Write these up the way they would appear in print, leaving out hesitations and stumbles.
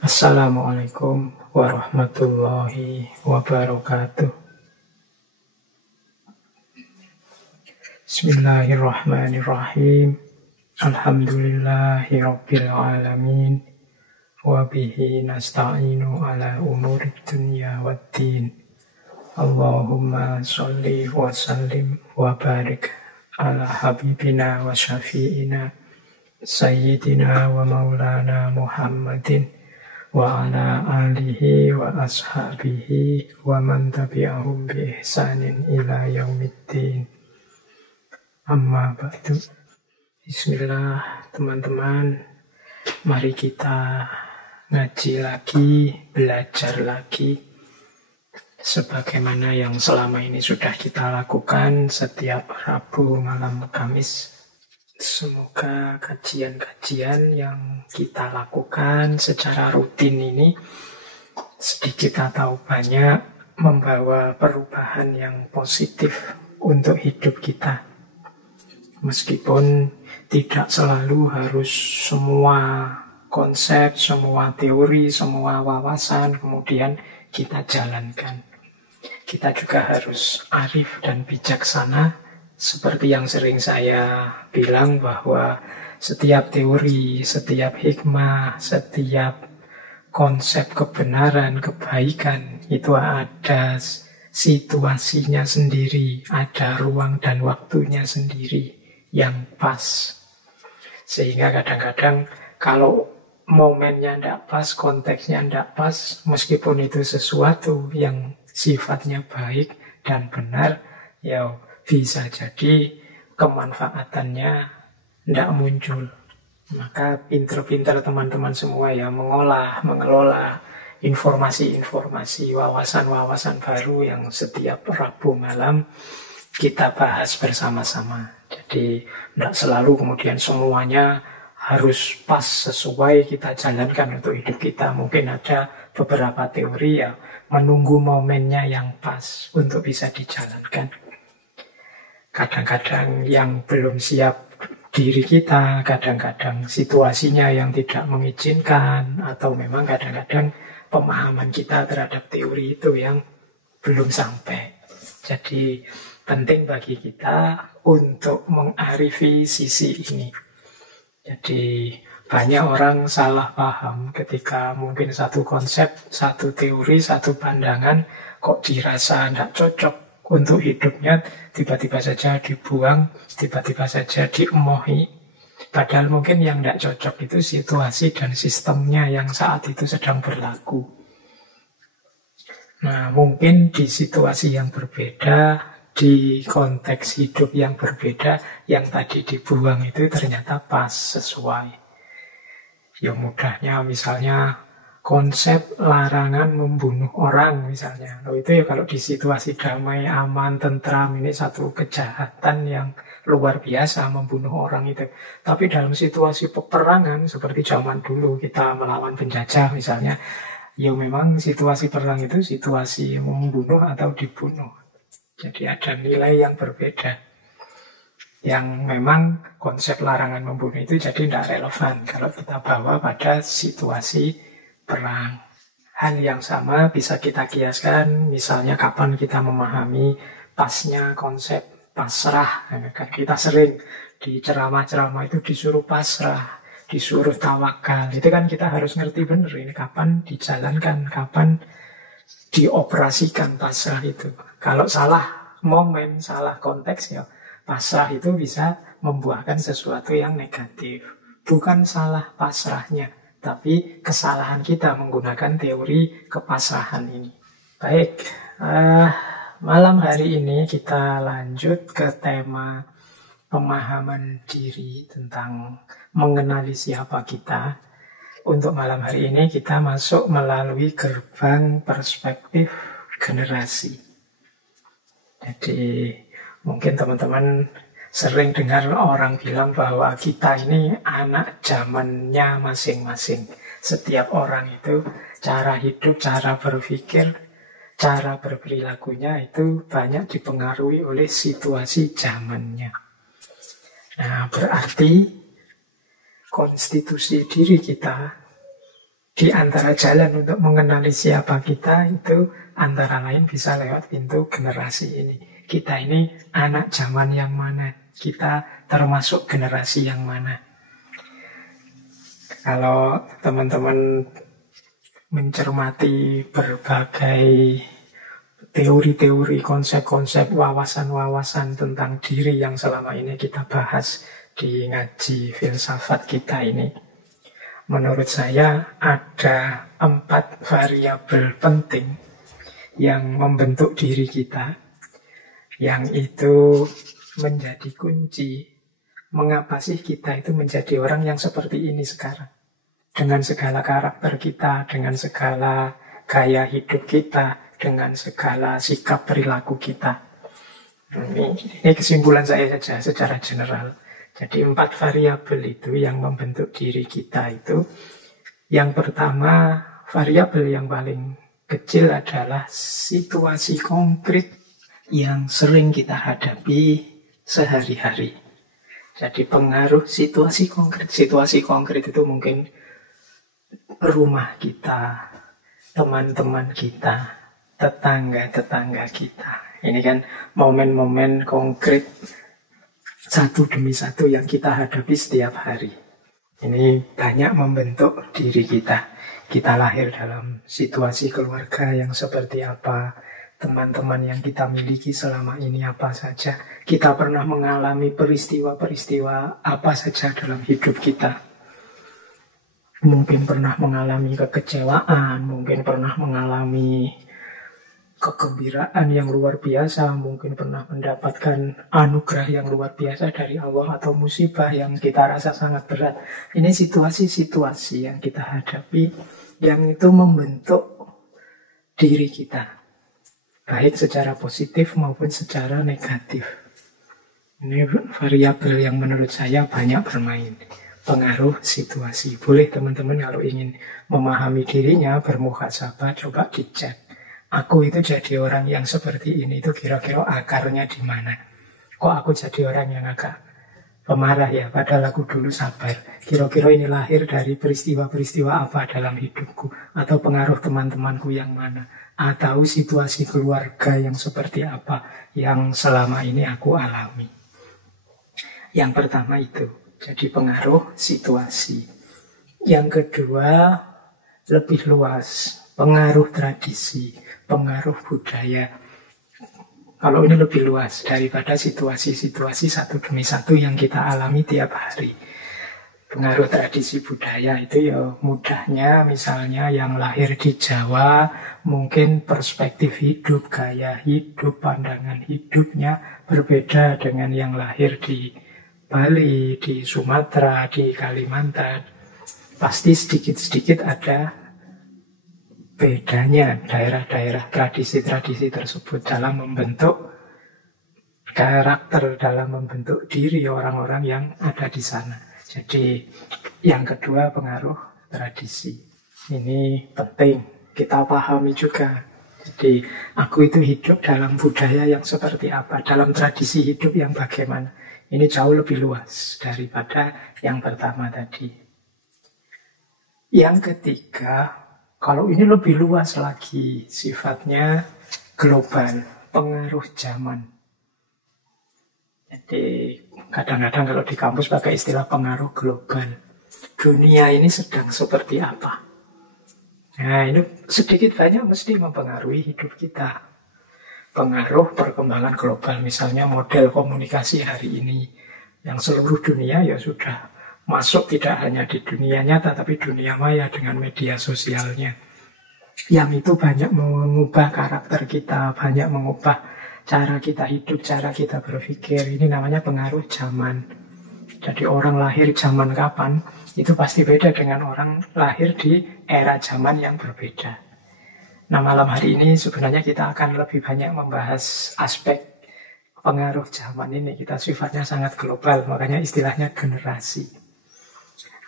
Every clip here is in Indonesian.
Assalamualaikum warahmatullahi wabarakatuh. Bismillahirrahmanirrahim. Alhamdulillahi rabbil alamin. Wabihi nasta'inu ala umurid dunya waddin. Allahumma sholli wa sallim wa barik ala habibina wa syafi'ina Sayyidina wa maulana Muhammadin wa ala alihi wa ashabihi wa man tabi'ahum bi ihsanin ila yaumiddin. Amma ba'du. Bismillah teman-teman, mari kita ngaji lagi, belajar lagi sebagaimana yang selama ini sudah kita lakukan setiap Rabu malam Kamis. Semoga kajian-kajian yang kita lakukan secara rutin ini sedikit atau banyak membawa perubahan yang positif untuk hidup kita. Meskipun tidak selalu harus semua konsep, semua teori, semua wawasan kemudian kita jalankan. Kita juga harus arif dan bijaksana. Seperti yang sering saya bilang bahwa setiap teori, setiap hikmah, setiap konsep kebenaran, kebaikan itu ada situasinya sendiri, ada ruang dan waktunya sendiri yang pas. Sehingga kadang-kadang kalau momennya tidak pas, konteksnya tidak pas, meskipun itu sesuatu yang sifatnya baik dan benar, ya bisa jadi kemanfaatannya tidak muncul. Maka pinter-pinter teman-teman semua ya mengelola informasi-informasi, wawasan-wawasan baru yang setiap Rabu malam kita bahas bersama-sama. Jadi tidak selalu kemudian semuanya harus pas sesuai kita jalankan untuk hidup kita. Mungkin ada beberapa teori ya menunggu momennya yang pas untuk bisa dijalankan. Kadang-kadang yang belum siap diri kita, kadang-kadang situasinya yang tidak mengizinkan, atau memang kadang-kadang pemahaman kita terhadap teori itu yang belum sampai. Jadi penting bagi kita untuk mengarifi sisi ini. Jadi banyak orang salah paham ketika mungkin satu konsep, satu teori, satu pandangan kok dirasa tidak cocok untuk hidupnya, tiba-tiba saja dibuang, tiba-tiba saja diemohi. Padahal mungkin yang tidak cocok itu situasi dan sistemnya yang saat itu sedang berlaku. Nah, mungkin di situasi yang berbeda, di konteks hidup yang berbeda, yang tadi dibuang itu ternyata pas, sesuai. Ya mudahnya misalnya konsep larangan membunuh orang misalnya. Itu ya kalau di situasi damai, aman, tentram, ini satu kejahatan yang luar biasa membunuh orang itu. Tapi dalam situasi peperangan seperti zaman dulu kita melawan penjajah misalnya, ya memang situasi perang itu situasi membunuh atau dibunuh. Jadi ada nilai yang berbeda. Yang memang konsep larangan membunuh itu jadi tidak relevan kalau kita bawa pada situasi perang. Hal yang sama bisa kita kiaskan, misalnya kapan kita memahami pasnya konsep pasrah. Kita sering di ceramah-ceramah itu disuruh pasrah, disuruh tawakal. Itu kan kita harus ngerti benar ini kapan dijalankan, kapan dioperasikan pasrah itu. Kalau salah momen, salah konteks ya pasrah itu bisa membuahkan sesuatu yang negatif. Bukan salah pasrahnya, tapi kesalahan kita menggunakan teori kepasrahan ini. Baik, malam hari ini kita lanjut ke tema pemahaman diri tentang mengenali siapa kita. Untuk malam hari ini kita masuk melalui gerbang perspektif generasi. Jadi mungkin teman-teman sering dengar orang bilang bahwa kita ini anak zamannya masing-masing. Setiap orang itu cara hidup, cara berpikir, cara berperilakunya itu banyak dipengaruhi oleh situasi zamannya. Nah, berarti konstitusi diri kita, di antara jalan untuk mengenali siapa kita itu antara lain bisa lewat pintu generasi ini. Kita ini anak zaman yang mana? Kita termasuk generasi yang mana? Kalau teman-teman mencermati berbagai teori-teori, konsep-konsep, wawasan-wawasan tentang diri yang selama ini kita bahas di ngaji filsafat kita ini, menurut saya ada 4 variabel penting yang membentuk diri kita, yang itu menjadi kunci mengapa sih kita itu menjadi orang yang seperti ini sekarang. Dengan segala karakter kita, dengan segala gaya hidup kita, dengan segala sikap perilaku kita. Ini kesimpulan saya saja secara general. Jadi 4 variabel itu yang membentuk diri kita itu. Yang pertama, variabel yang paling kecil adalah situasi konkret yang sering kita hadapi sehari-hari. Jadi pengaruh situasi konkret. Situasi konkret itu mungkin rumah kita, teman-teman kita, tetangga-tetangga kita. Ini kan momen-momen konkret satu demi satu yang kita hadapi setiap hari. Ini banyak membentuk diri kita. Kita lahir dalam situasi keluarga yang seperti apa, teman-teman yang kita miliki selama ini apa saja. Kita pernah mengalami peristiwa-peristiwa apa saja dalam hidup kita. Mungkin pernah mengalami kekecewaan, mungkin pernah mengalami kegembiraan yang luar biasa, mungkin pernah mendapatkan anugerah yang luar biasa dari Allah atau musibah yang kita rasa sangat berat. Ini situasi-situasi yang kita hadapi yang itu membentuk diri kita, baik secara positif maupun secara negatif. Ini variabel yang menurut saya banyak bermain. Pengaruh situasi. Boleh teman-teman kalau ingin memahami dirinya, bermuhasabah, coba dicek. Aku itu jadi orang yang seperti ini itu kira-kira akarnya di mana? Kok aku jadi orang yang agak pemarah ya? Padahal aku dulu sabar. Kira-kira ini lahir dari peristiwa-peristiwa apa dalam hidupku? Atau pengaruh teman-temanku yang mana? Atau situasi keluarga yang seperti apa yang selama ini aku alami? Yang pertama itu. Jadi pengaruh situasi. Yang kedua, lebih luas. Pengaruh tradisi, pengaruh budaya. Kalau ini lebih luas daripada situasi-situasi satu demi satu yang kita alami tiap hari. Pengaruh tradisi budaya itu ya mudahnya misalnya yang lahir di Jawa, mungkin perspektif hidup, gaya hidup, pandangan hidupnya berbeda dengan yang lahir di Bali, di Sumatera, di Kalimantan. Pasti sedikit-sedikit ada bedanya daerah-daerah tradisi-tradisi tersebut dalam membentuk karakter, dalam membentuk diri orang-orang yang ada di sana. Jadi yang kedua pengaruh tradisi. Ini penting kita pahami juga. Jadi aku itu hidup dalam budaya yang seperti apa, dalam tradisi hidup yang bagaimana. Ini jauh lebih luas daripada yang pertama tadi. Yang ketiga, kalau ini lebih luas lagi, sifatnya global, pengaruh zaman. Jadi kadang-kadang kalau di kampus pakai istilah pengaruh global. Dunia ini sedang seperti apa? Nah, ini sedikit banyak mesti mempengaruhi hidup kita. Pengaruh perkembangan global, misalnya model komunikasi hari ini yang seluruh dunia ya sudah masuk tidak hanya di dunia nyata tapi dunia maya dengan media sosialnya, yang itu banyak mengubah karakter kita, banyak mengubah cara kita hidup, cara kita berpikir. Ini namanya pengaruh zaman. Jadi orang lahir zaman kapan itu pasti beda dengan orang lahir di era zaman yang berbeda. Nah, malam hari ini sebenarnya kita akan lebih banyak membahas aspek pengaruh zaman ini. Kita sifatnya sangat global, makanya istilahnya generasi.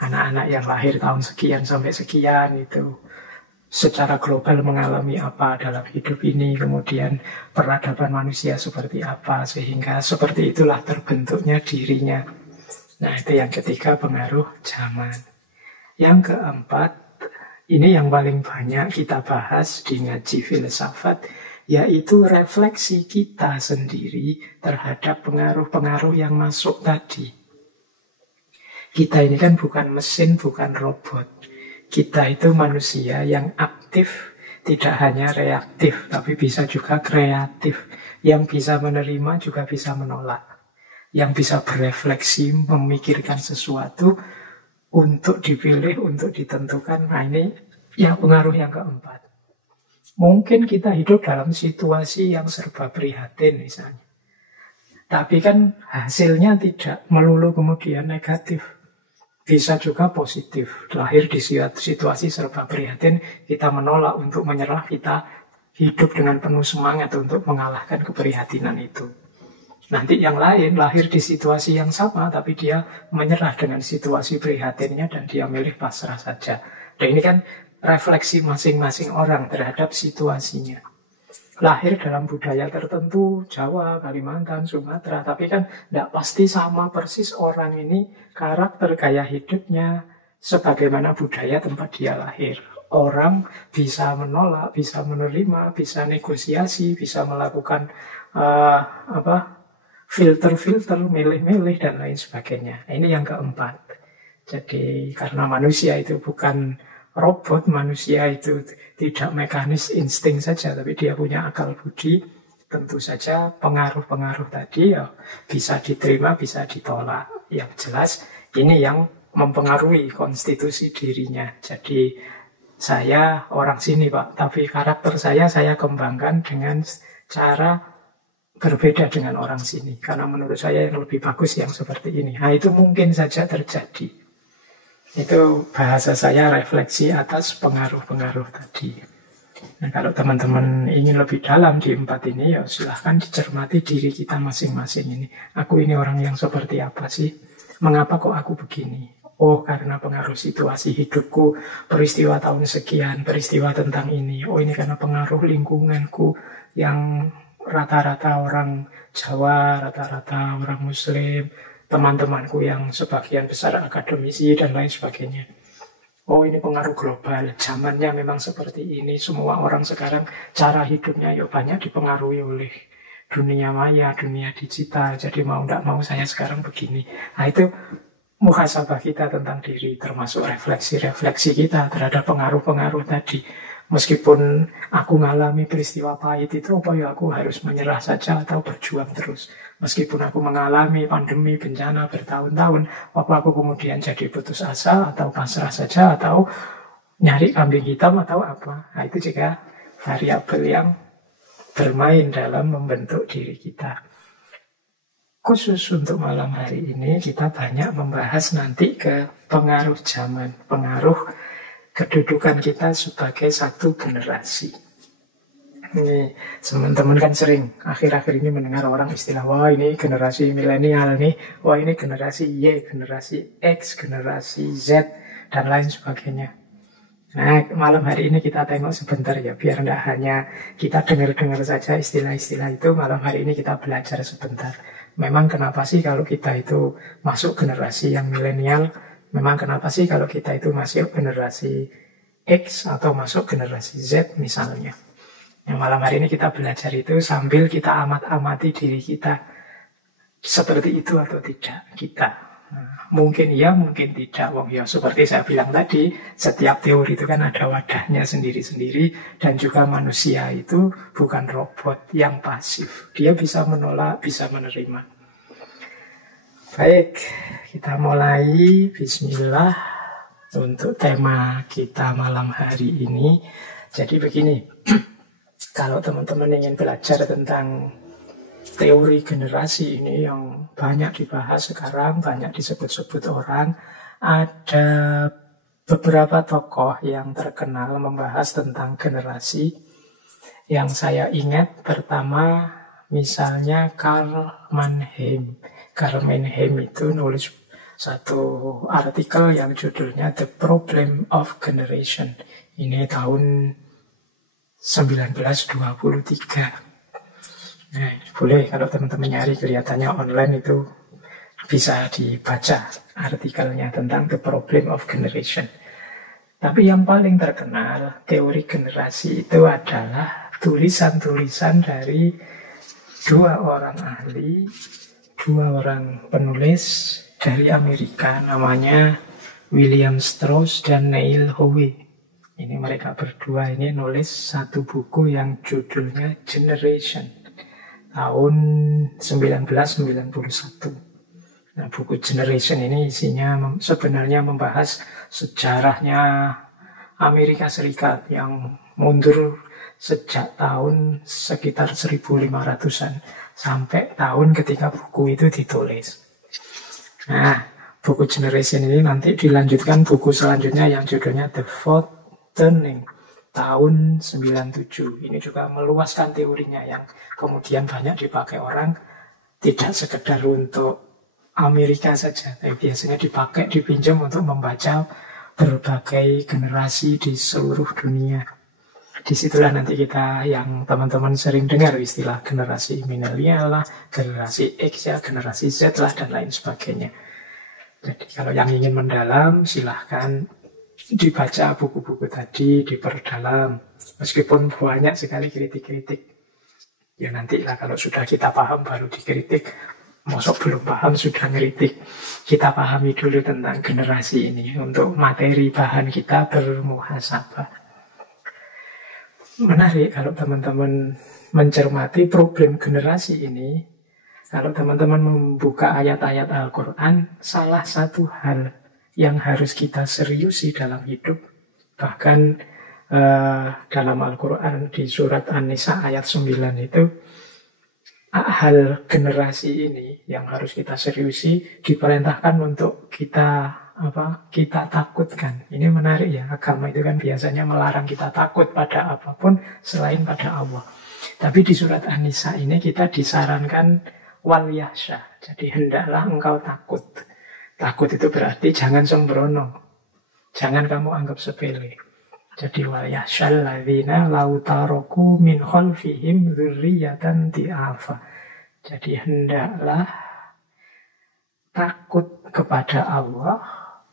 Anak-anak yang lahir tahun sekian sampai sekian itu secara global mengalami apa dalam hidup ini, kemudian peradaban manusia seperti apa, sehingga seperti itulah terbentuknya dirinya. Nah, itu yang ketiga, pengaruh zaman. Yang keempat, ini yang paling banyak kita bahas di ngaji filsafat, yaitu refleksi kita sendiri terhadap pengaruh-pengaruh yang masuk tadi. Kita ini kan bukan mesin, bukan robot. Kita itu manusia yang aktif, tidak hanya reaktif, tapi bisa juga kreatif. Yang bisa menerima juga bisa menolak. Yang bisa berefleksi, memikirkan sesuatu untuk dipilih, untuk ditentukan. Nah, ini ya pengaruh yang keempat. Mungkin kita hidup dalam situasi yang serba prihatin misalnya. Tapi kan hasilnya tidak melulu kemudian negatif. Bisa juga positif. Lahir di situasi serba prihatin, kita menolak untuk menyerah, kita hidup dengan penuh semangat untuk mengalahkan keprihatinan itu. Nanti yang lain lahir di situasi yang sama, tapi dia menyerah dengan situasi prihatinnya dan dia milih pasrah saja. Dan ini kan refleksi masing-masing orang terhadap situasinya. Lahir dalam budaya tertentu, Jawa, Kalimantan, Sumatera, tapi kan tidak pasti sama persis orang ini karakter gaya hidupnya sebagaimana budaya tempat dia lahir. Orang bisa menolak, bisa menerima, bisa negosiasi, bisa melakukan filter-filter, milih-milih, dan lain sebagainya. Ini yang keempat. Jadi karena manusia itu bukan robot, manusia itu tidak mekanis insting saja, tapi dia punya akal budi. Tentu saja pengaruh-pengaruh tadi ya bisa diterima, bisa ditolak. Yang jelas ini yang mempengaruhi konstitusi dirinya. Jadi saya orang sini Pak, tapi karakter saya kembangkan dengan cara berbeda dengan orang sini. Karena menurut saya yang lebih bagus yang seperti ini. Nah, itu mungkin saja terjadi. Itu bahasa saya refleksi atas pengaruh-pengaruh tadi. Nah, kalau teman-teman ingin lebih dalam di 4 ini, ya silahkan dicermati diri kita masing-masing ini. Aku ini orang yang seperti apa sih? Mengapa kok aku begini? Oh, karena pengaruh situasi hidupku, peristiwa tahun sekian, peristiwa tentang ini. Oh, ini karena pengaruh lingkunganku yang rata-rata orang Jawa, rata-rata orang Muslim, teman-temanku yang sebagian besar akademisi dan lain sebagainya. Oh, ini pengaruh global, zamannya memang seperti ini. Semua orang sekarang cara hidupnya ya banyak dipengaruhi oleh dunia maya, dunia digital. Jadi mau tidak mau saya sekarang begini. Nah, itu muhasabah kita tentang diri, termasuk refleksi-refleksi kita terhadap pengaruh-pengaruh tadi. Meskipun aku mengalami peristiwa pahit itu, apa ya aku harus menyerah saja atau berjuang terus? Meskipun aku mengalami pandemi, bencana bertahun-tahun, apa aku kemudian jadi putus asa atau pasrah saja atau nyari kambing hitam atau apa? Nah, itu juga variabel yang bermain dalam membentuk diri kita. Khusus untuk malam hari ini kita banyak membahas nanti ke pengaruh zaman, pengaruh kedudukan kita sebagai satu generasi. Ini teman-teman kan sering akhir-akhir ini mendengar orang istilah, wah ini generasi milenial nih, wah ini generasi Y, generasi X, generasi Z, dan lain sebagainya. Nah, malam hari ini kita tengok sebentar ya, biar tidak hanya kita dengar-dengar saja istilah-istilah itu, malam hari ini kita belajar sebentar. Memang kenapa sih kalau kita itu masuk generasi yang milenial? Memang kenapa sih kalau kita itu masuk generasi X atau masuk generasi Z misalnya. Yang malam hari ini kita belajar itu sambil kita amat-amati diri kita. Seperti itu atau tidak kita. Nah, mungkin ya, mungkin tidak. Wong ya seperti saya bilang tadi, setiap teori itu kan ada wadahnya sendiri-sendiri. Dan juga manusia itu bukan robot yang pasif. Dia bisa menolak, bisa menerima. Baik, kita mulai. Bismillah untuk tema kita malam hari ini. Jadi begini, kalau teman-teman ingin belajar tentang teori generasi ini yang banyak dibahas sekarang, banyak disebut-sebut orang, ada beberapa tokoh yang terkenal membahas tentang generasi. Yang saya ingat pertama misalnya Karl Mannheim. Karl Mannheim itu nulis satu artikel yang judulnya The Problem of Generation. Ini tahun 1923. Nah, boleh kalau teman-teman nyari, kelihatannya online itu bisa dibaca artikelnya tentang The Problem of Generation. Tapi yang paling terkenal teori generasi itu adalah tulisan-tulisan dari dua orang ahli, dua orang penulis dari Amerika, namanya William Strauss dan Neil Howe. Ini mereka berdua ini nulis satu buku yang judulnya Generation tahun 1991. Nah, buku Generation ini isinya sebenarnya membahas sejarahnya Amerika Serikat yang mundur sejak tahun sekitar 1500-an sampai tahun ketika buku itu ditulis. Nah, buku Generation ini nanti dilanjutkan buku selanjutnya yang judulnya The Fourth Turning tahun 97. Ini juga meluaskan teorinya yang kemudian banyak dipakai orang, tidak sekedar untuk Amerika saja, tapi biasanya dipakai, dipinjam untuk membaca berbagai generasi di seluruh dunia. Disitulah nanti kita yang teman-teman sering dengar istilah generasi milenial lah, generasi X ya, generasi Z lah, dan lain sebagainya. Jadi kalau yang ingin mendalam silahkan dibaca buku-buku tadi, diperdalam. Meskipun banyak sekali kritik-kritik. Ya nantilah kalau sudah kita paham baru dikritik. Mosok belum paham sudah ngeritik. Kita pahami dulu tentang generasi ini untuk materi bahan kita bermuhasabah. Menarik kalau teman-teman mencermati problem generasi ini. Kalau teman-teman membuka ayat-ayat Al-Quran, salah satu hal yang harus kita seriusi dalam hidup, bahkan dalam Al-Quran di surat An-Nisa ayat 9 itu, hal generasi ini yang harus kita seriusi diperintahkan untuk kita takutkan. Ini menarik ya, agama itu kan biasanya melarang kita takut pada apapun selain pada Allah. Tapi di surat An-Nisa ini kita disarankan wal yahsha, jadi hendaklah engkau takut. Takut itu berarti jangan sembrono, jangan kamu anggap sepele. Jadi wal yahshal ladzina law taraku min khalfihim dzurriyyatan di'afa. Jadi hendaklah takut kepada Allah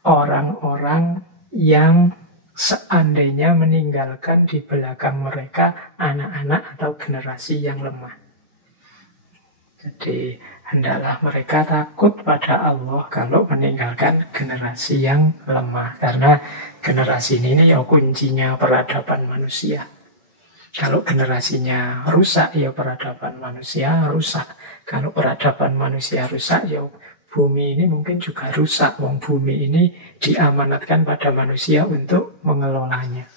orang-orang yang seandainya meninggalkan di belakang mereka anak-anak atau generasi yang lemah. Jadi hendaklah mereka takut pada Allah kalau meninggalkan generasi yang lemah. Karena generasi ini ya kuncinya peradaban manusia. Kalau generasinya rusak, ya peradaban manusia rusak. Kalau peradaban manusia rusak, ya bumi ini mungkin juga rusak. Wong bumi ini diamanatkan pada manusia untuk mengelolanya.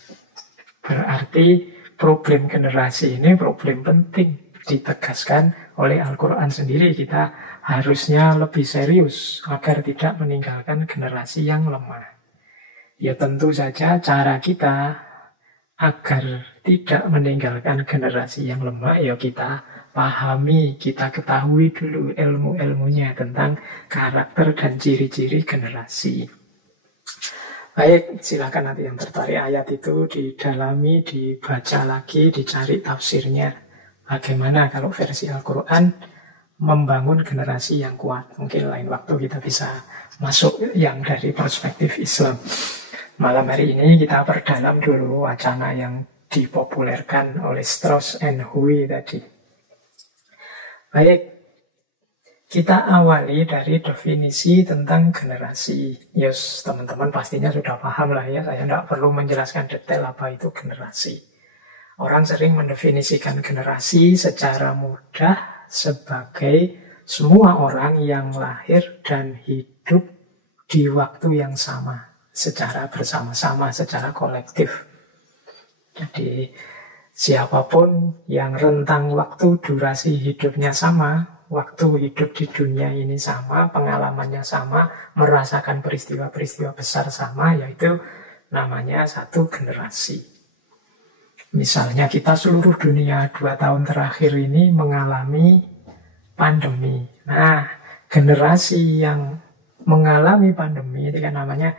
Berarti problem generasi ini problem penting. Ditegaskan oleh Al-Quran sendiri, kita harusnya lebih serius agar tidak meninggalkan generasi yang lemah. Ya tentu saja cara kita agar tidak meninggalkan generasi yang lemah, ya kita pahami, kita ketahui dulu ilmu-ilmunya tentang karakter dan ciri-ciri generasi. Baik, silakan nanti yang tertarik ayat itu didalami, dibaca lagi, dicari tafsirnya. Bagaimana kalau versi Al-Quran membangun generasi yang kuat. Mungkin lain waktu kita bisa masuk yang dari perspektif Islam. Malam hari ini kita perdalam dulu wacana yang dipopulerkan oleh Strauss and Howe tadi. Baik, kita awali dari definisi tentang generasi. Yes, teman-teman pastinya sudah paham lah ya. Saya tidak perlu menjelaskan detail apa itu generasi. Orang sering mendefinisikan generasi secara mudah sebagai semua orang yang lahir dan hidup di waktu yang sama, secara bersama-sama, secara kolektif. Jadi siapapun yang rentang waktu durasi hidupnya sama, waktu hidup di dunia ini sama, pengalamannya sama, merasakan peristiwa-peristiwa besar sama, yaitu namanya satu generasi. Misalnya kita seluruh dunia 2 tahun terakhir ini mengalami pandemi. Nah, generasi yang mengalami pandemi itu kan namanya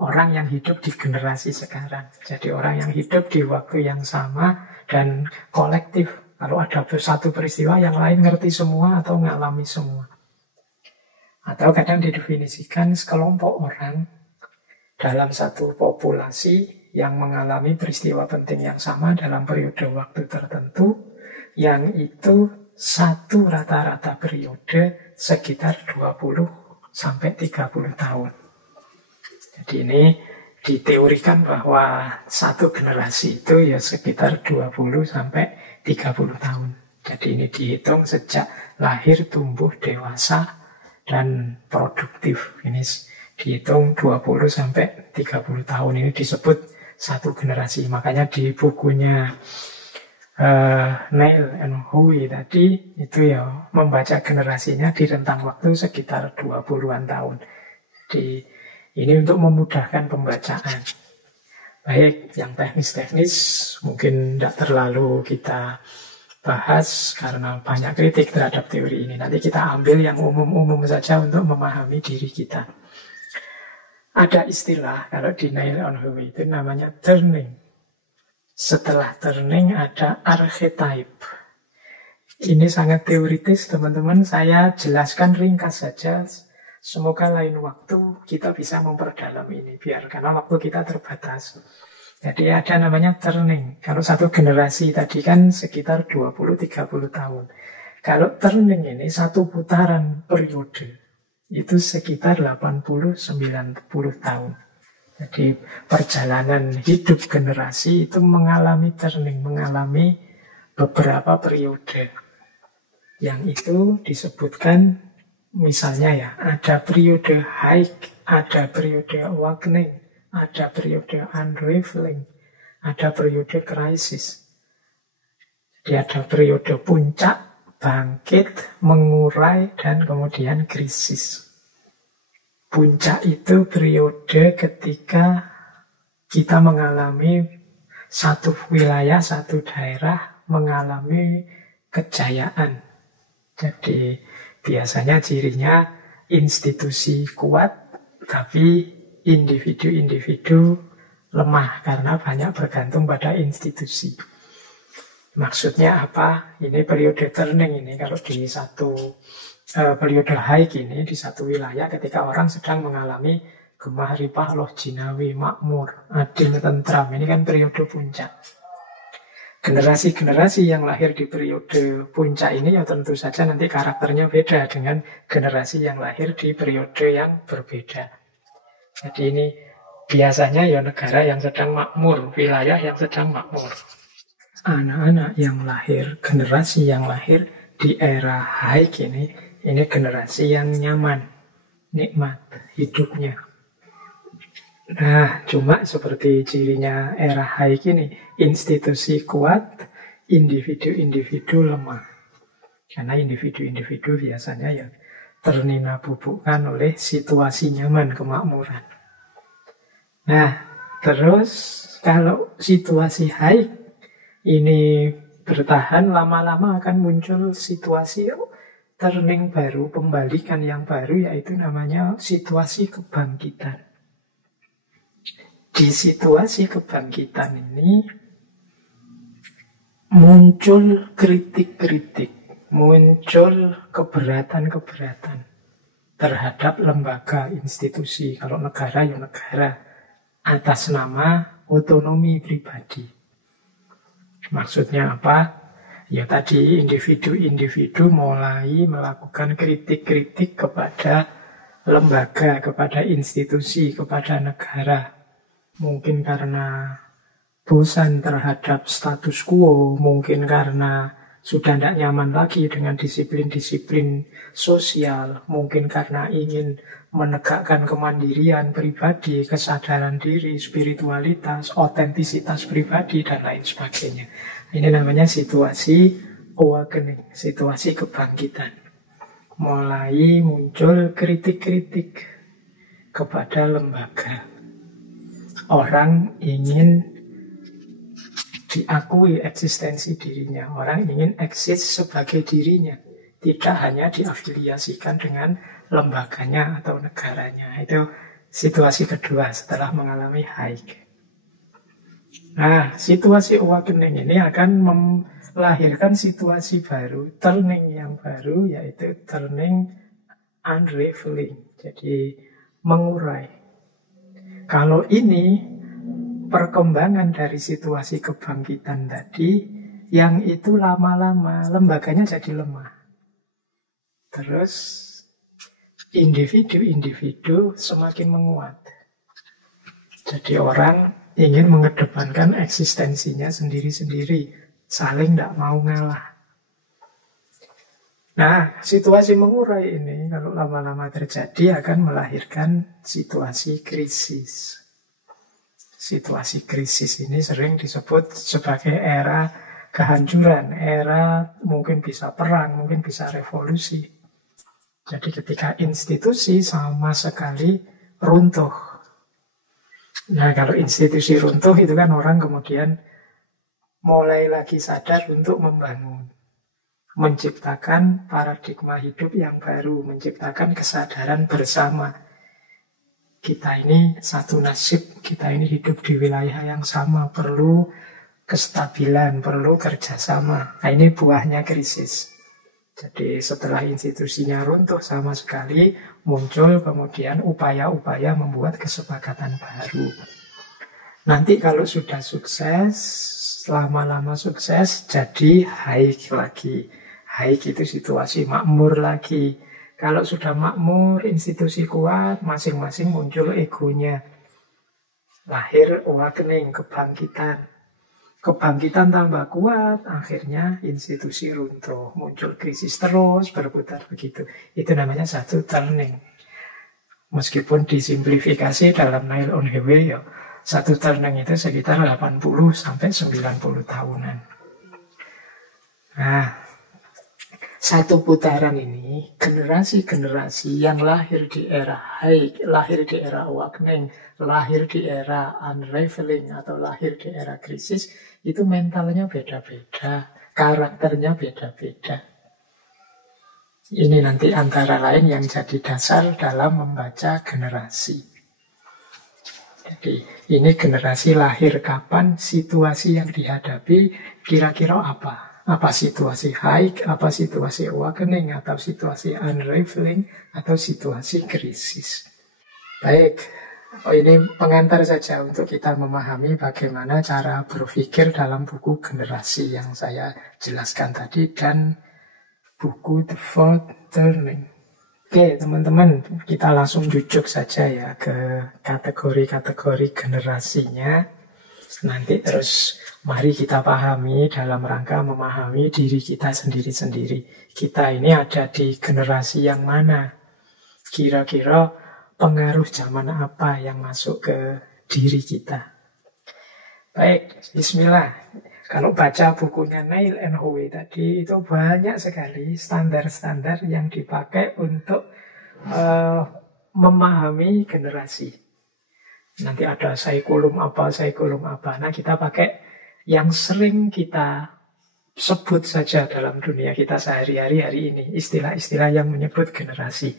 orang yang hidup di generasi sekarang. Jadi orang yang hidup di waktu yang sama dan kolektif. Kalau ada satu peristiwa yang lain ngerti semua atau ngalami semua. Atau kadang didefinisikan sekelompok orang dalam satu populasi yang mengalami peristiwa penting yang sama dalam periode waktu tertentu, yang itu satu rata-rata periode sekitar 20 sampai 30 tahun. Jadi ini diteorikan bahwa satu generasi itu ya sekitar 20 sampai 30 tahun. Jadi ini dihitung sejak lahir, tumbuh, dewasa, dan produktif. Ini dihitung 20 sampai 30 tahun. Ini disebut satu generasi. Makanya di bukunya Neil and Howe tadi itu ya membaca generasinya di rentang waktu sekitar 20-an tahun. Jadi ini untuk memudahkan pembacaan. Baik, yang teknis-teknis mungkin tidak terlalu kita bahas karena banyak kritik terhadap teori ini. Nanti kita ambil yang umum-umum saja untuk memahami diri kita. Ada istilah, kalau di Neil and Howe itu namanya turning. Setelah turning ada archetype. Ini sangat teoritis teman-teman, saya jelaskan ringkas saja. Semoga lain waktu kita bisa memperdalam ini, biar karena waktu kita terbatas. Jadi ada namanya turning. Kalau satu generasi tadi kan sekitar 20-30 tahun. Kalau turning ini satu putaran periode, itu sekitar 80-90 tahun. Jadi perjalanan hidup generasi itu mengalami turning, mengalami beberapa periode. Yang itu disebutkan misalnya ya, ada periode high, ada periode awakening, ada periode unraveling, ada periode krisis. Jadi ada periode puncak, bangkit, mengurai, dan kemudian krisis. Puncak itu periode ketika kita mengalami satu wilayah, satu daerah mengalami kejayaan. Jadi biasanya cirinya institusi kuat, tapi individu-individu lemah karena banyak bergantung pada institusi. Maksudnya apa? Ini periode turning ini. Kalau di satu periode high ini, di satu wilayah ketika orang sedang mengalami gemah ripah loh jinawi, makmur, adil, tentram. Ini kan periode puncak. Generasi-generasi yang lahir di periode puncak ini ya tentu saja nanti karakternya beda dengan generasi yang lahir di periode yang berbeda. Jadi ini biasanya ya negara yang sedang makmur, wilayah yang sedang makmur. Anak-anak yang lahir, generasi yang lahir di era high ini generasi yang nyaman, nikmat hidupnya. Nah, cuma seperti cirinya era high ini, institusi kuat, individu-individu lemah. Karena individu-individu biasanya ya ternina bubukkan oleh situasi nyaman kemakmuran. Nah, terus kalau situasi high ini bertahan, lama-lama akan muncul situasi turning baru, pembalikan yang baru, yaitu namanya situasi kebangkitan. Di situasi kebangkitan ini muncul kritik-kritik, muncul keberatan-keberatan terhadap lembaga institusi. Kalau negara ya negara, atas nama otonomi pribadi. Maksudnya apa? Ya tadi individu-individu mulai melakukan kritik-kritik kepada lembaga, kepada institusi, kepada negara. Mungkin karena bosan terhadap status quo, mungkin karena sudah tidak nyaman lagi dengan disiplin-disiplin sosial, mungkin karena ingin menegakkan kemandirian pribadi, kesadaran diri, spiritualitas, otentisitas pribadi, dan lain sebagainya. Ini namanya situasi awakening, situasi kebangkitan. Mulai muncul kritik-kritik kepada lembaga. Orang ingin diakui eksistensi dirinya. Orang ingin eksis sebagai dirinya. Tidak hanya diafiliasikan dengan lembaganya atau negaranya. Itu situasi kedua setelah mengalami high. Nah, situasi awakening ini akan melahirkan situasi baru, turning yang baru, yaitu turning unraveling, jadi mengurai. Kalau ini perkembangan dari situasi kebangkitan tadi, yang itu lama-lama lembaganya jadi lemah. Terus individu-individu semakin menguat. Jadi orang ingin mengedepankan eksistensinya sendiri-sendiri, saling tidak mau ngalah. Nah, situasi mengurai ini kalau lama-lama terjadi akan melahirkan situasi krisis. Situasi krisis ini sering disebut sebagai era kehancuran, era mungkin bisa perang, mungkin bisa revolusi. Jadi ketika institusi sama sekali runtuh. Nah, kalau institusi runtuh itu kan orang kemudian mulai lagi sadar untuk membangun, menciptakan paradigma hidup yang baru, menciptakan kesadaran bersama. Kita ini satu nasib, kita ini hidup di wilayah yang sama, perlu kestabilan, perlu kerjasama. Nah, ini buahnya krisis. Jadi setelah institusinya runtuh sama sekali, muncul kemudian upaya-upaya membuat kesepakatan baru. Nanti kalau sudah sukses, lama-lama sukses, jadi haik lagi. Haik itu situasi makmur lagi. Kalau sudah makmur, institusi kuat, masing-masing muncul egonya. Lahir awakening, kebangkitan. Kebangkitan tambah kuat, akhirnya institusi runtuh. Muncul krisis terus, berputar begitu. Itu namanya satu turning. Meskipun disimplifikasi dalam Nail on Highway, ya, satu turning itu sekitar 80 sampai 90 tahunan. Nah, satu putaran ini, generasi-generasi yang lahir di era haik, lahir di era awakening, lahir di era unraveling, atau lahir di era krisis, itu mentalnya beda-beda, karakternya beda-beda. Ini nanti antara lain yang jadi dasar dalam membaca generasi. Jadi ini generasi lahir kapan, situasi yang dihadapi, kira-kira apa? Apa situasi haik, apa situasi awakening, atau situasi unraveling, atau situasi krisis. Baik, ini pengantar saja untuk kita memahami bagaimana cara berpikir dalam buku generasi yang saya jelaskan tadi dan buku The Fourth Turning. Oke, teman-teman, kita langsung jujuk saja ya ke kategori-kategori generasinya. Nanti terus mari kita pahami dalam rangka memahami diri kita sendiri-sendiri. Kita ini ada di generasi yang mana? Kira-kira pengaruh zaman apa yang masuk ke diri kita? Baik, bismillah. Kalau baca bukunya Nail on Highway tadi, itu banyak sekali standar-standar yang dipakai untuk memahami generasi. Nanti ada saikulum apa. Nah, kita pakai yang sering kita sebut saja dalam dunia kita sehari-hari hari ini. Istilah-istilah yang menyebut generasi.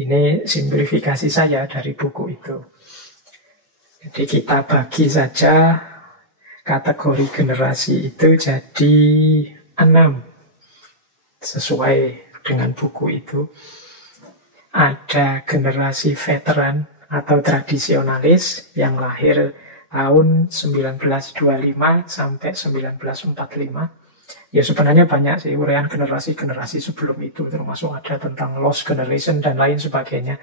Ini simplifikasi saya dari buku itu. Jadi kita bagi saja kategori generasi itu jadi 6. Sesuai dengan buku itu. Ada generasi veteran atau tradisionalis yang lahir tahun 1925 sampai 1945. Ya sebenarnya banyak sih uraian generasi-generasi sebelum itu, termasuk ada tentang lost generation dan lain sebagainya.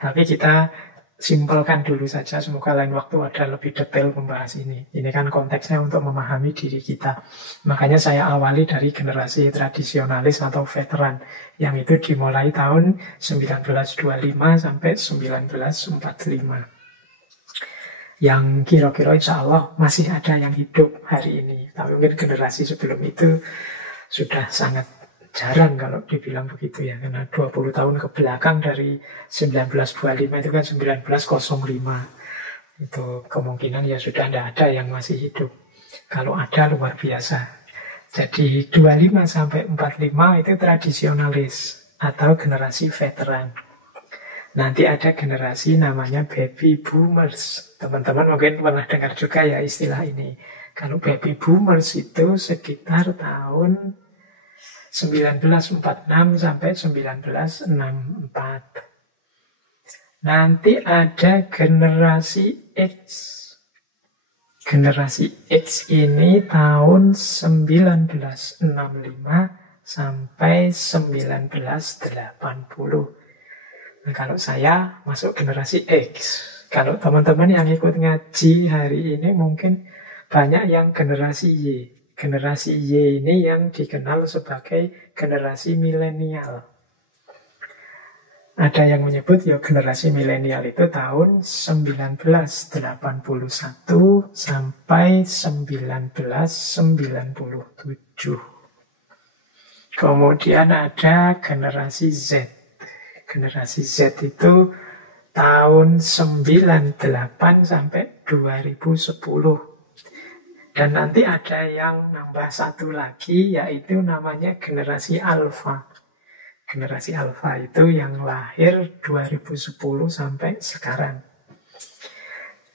Tapi kita simpelkan dulu saja, semoga lain waktu ada lebih detail membahas ini. Ini kan konteksnya untuk memahami diri kita. Makanya saya awali dari generasi tradisionalis atau veteran, yang itu dimulai tahun 1925 sampai 1945. Yang kira-kira insya Allah masih ada yang hidup hari ini. Tapi mungkin generasi sebelum itu sudah sangat jarang kalau dibilang begitu ya. Karena 20 tahun ke belakang dari 1925 itu kan 1905. Itu kemungkinan ya sudah tidak ada yang masih hidup. Kalau ada luar biasa. Jadi 25 sampai 45 itu tradisionalis atau generasi veteran. Nanti ada generasi namanya baby boomers. Teman-teman mungkin pernah dengar juga ya istilah ini. Kalau baby boomers itu sekitar tahun 1946 sampai 1964. Nanti ada generasi X. Generasi X ini tahun 1965 sampai 1980. Nah, kalau saya masuk generasi X. Kalau teman-teman yang ikut ngaji hari ini mungkin banyak yang generasi Y. Generasi Y ini yang dikenal sebagai generasi milenial. Ada yang menyebut ya generasi milenial itu tahun 1981 sampai 1997. Kemudian ada generasi Z. Generasi Z itu tahun 98 sampai 2010. Dan nanti ada yang nambah satu lagi, yaitu namanya generasi Alpha. Generasi Alpha itu yang lahir 2010 sampai sekarang.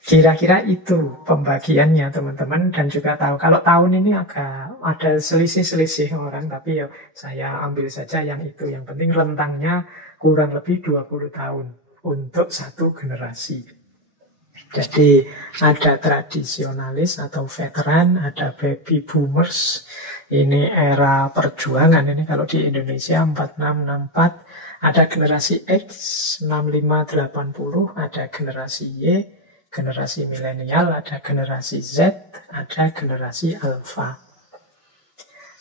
Kira-kira itu pembagiannya teman-teman. Dan juga tahu, kalau tahun ini agak ada selisih-selisih orang, tapi ya saya ambil saja yang itu. Yang penting rentangnya kurang lebih 20 tahun untuk satu generasi. Jadi ada tradisionalis atau veteran, ada baby boomers. Ini era perjuangan. Ini kalau di Indonesia 4664. Ada generasi X 6580. Ada generasi Y, generasi milenial. Ada generasi Z, ada generasi alpha.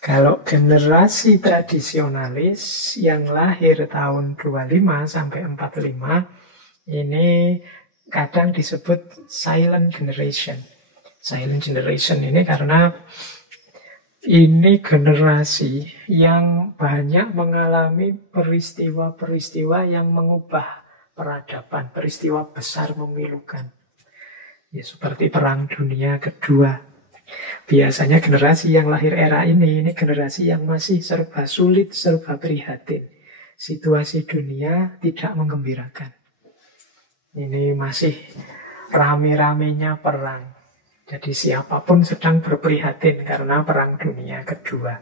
Kalau generasi tradisionalis yang lahir tahun 25 sampai 45, ini kadang disebut silent generation. Silent generation ini karena ini generasi yang banyak mengalami peristiwa-peristiwa yang mengubah peradaban, peristiwa besar memilukan. Ya, seperti Perang Dunia Kedua. Biasanya generasi yang lahir era ini generasi yang masih serba sulit, serba prihatin. Situasi dunia tidak menggembirakan. Ini masih rame-ramenya perang. Jadi siapapun sedang berprihatin karena Perang Dunia Kedua.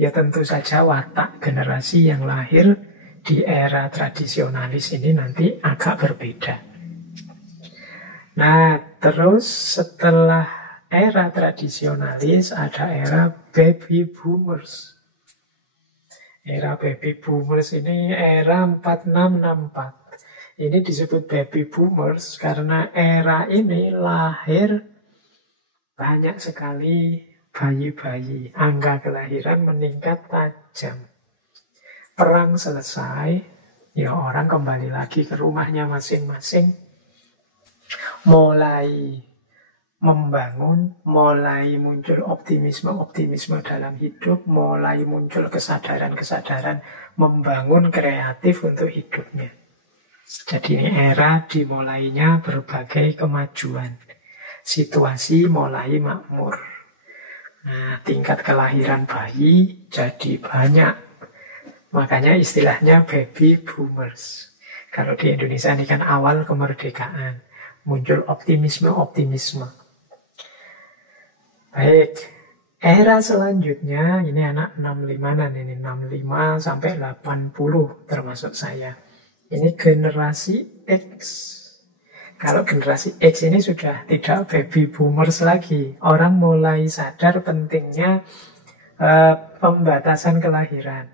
Ya tentu saja watak generasi yang lahir di era tradisionalis ini nanti agak berbeda. Nah, terus setelah era tradisionalis ada era baby boomers. Era baby boomers ini era 4664. Ini disebut baby boomers karena era ini lahir banyak sekali bayi-bayi. Angka kelahiran meningkat tajam. Perang selesai, ya orang kembali lagi ke rumahnya masing-masing. Mulai membangun, mulai muncul optimisme dalam hidup, mulai muncul kesadaran-kesadaran membangun kreatif untuk hidupnya. Jadi ini era dimulainya berbagai kemajuan. Situasi mulai makmur. Nah, tingkat kelahiran bayi jadi banyak. Makanya istilahnya baby boomers. Kalau di Indonesia ini kan awal kemerdekaan. Muncul optimisme. Baik, era selanjutnya ini anak 65-an ini 65 sampai 80 termasuk saya. Ini generasi X. Kalau generasi X ini sudah tidak baby boomers lagi. Orang mulai sadar pentingnya pembatasan kelahiran.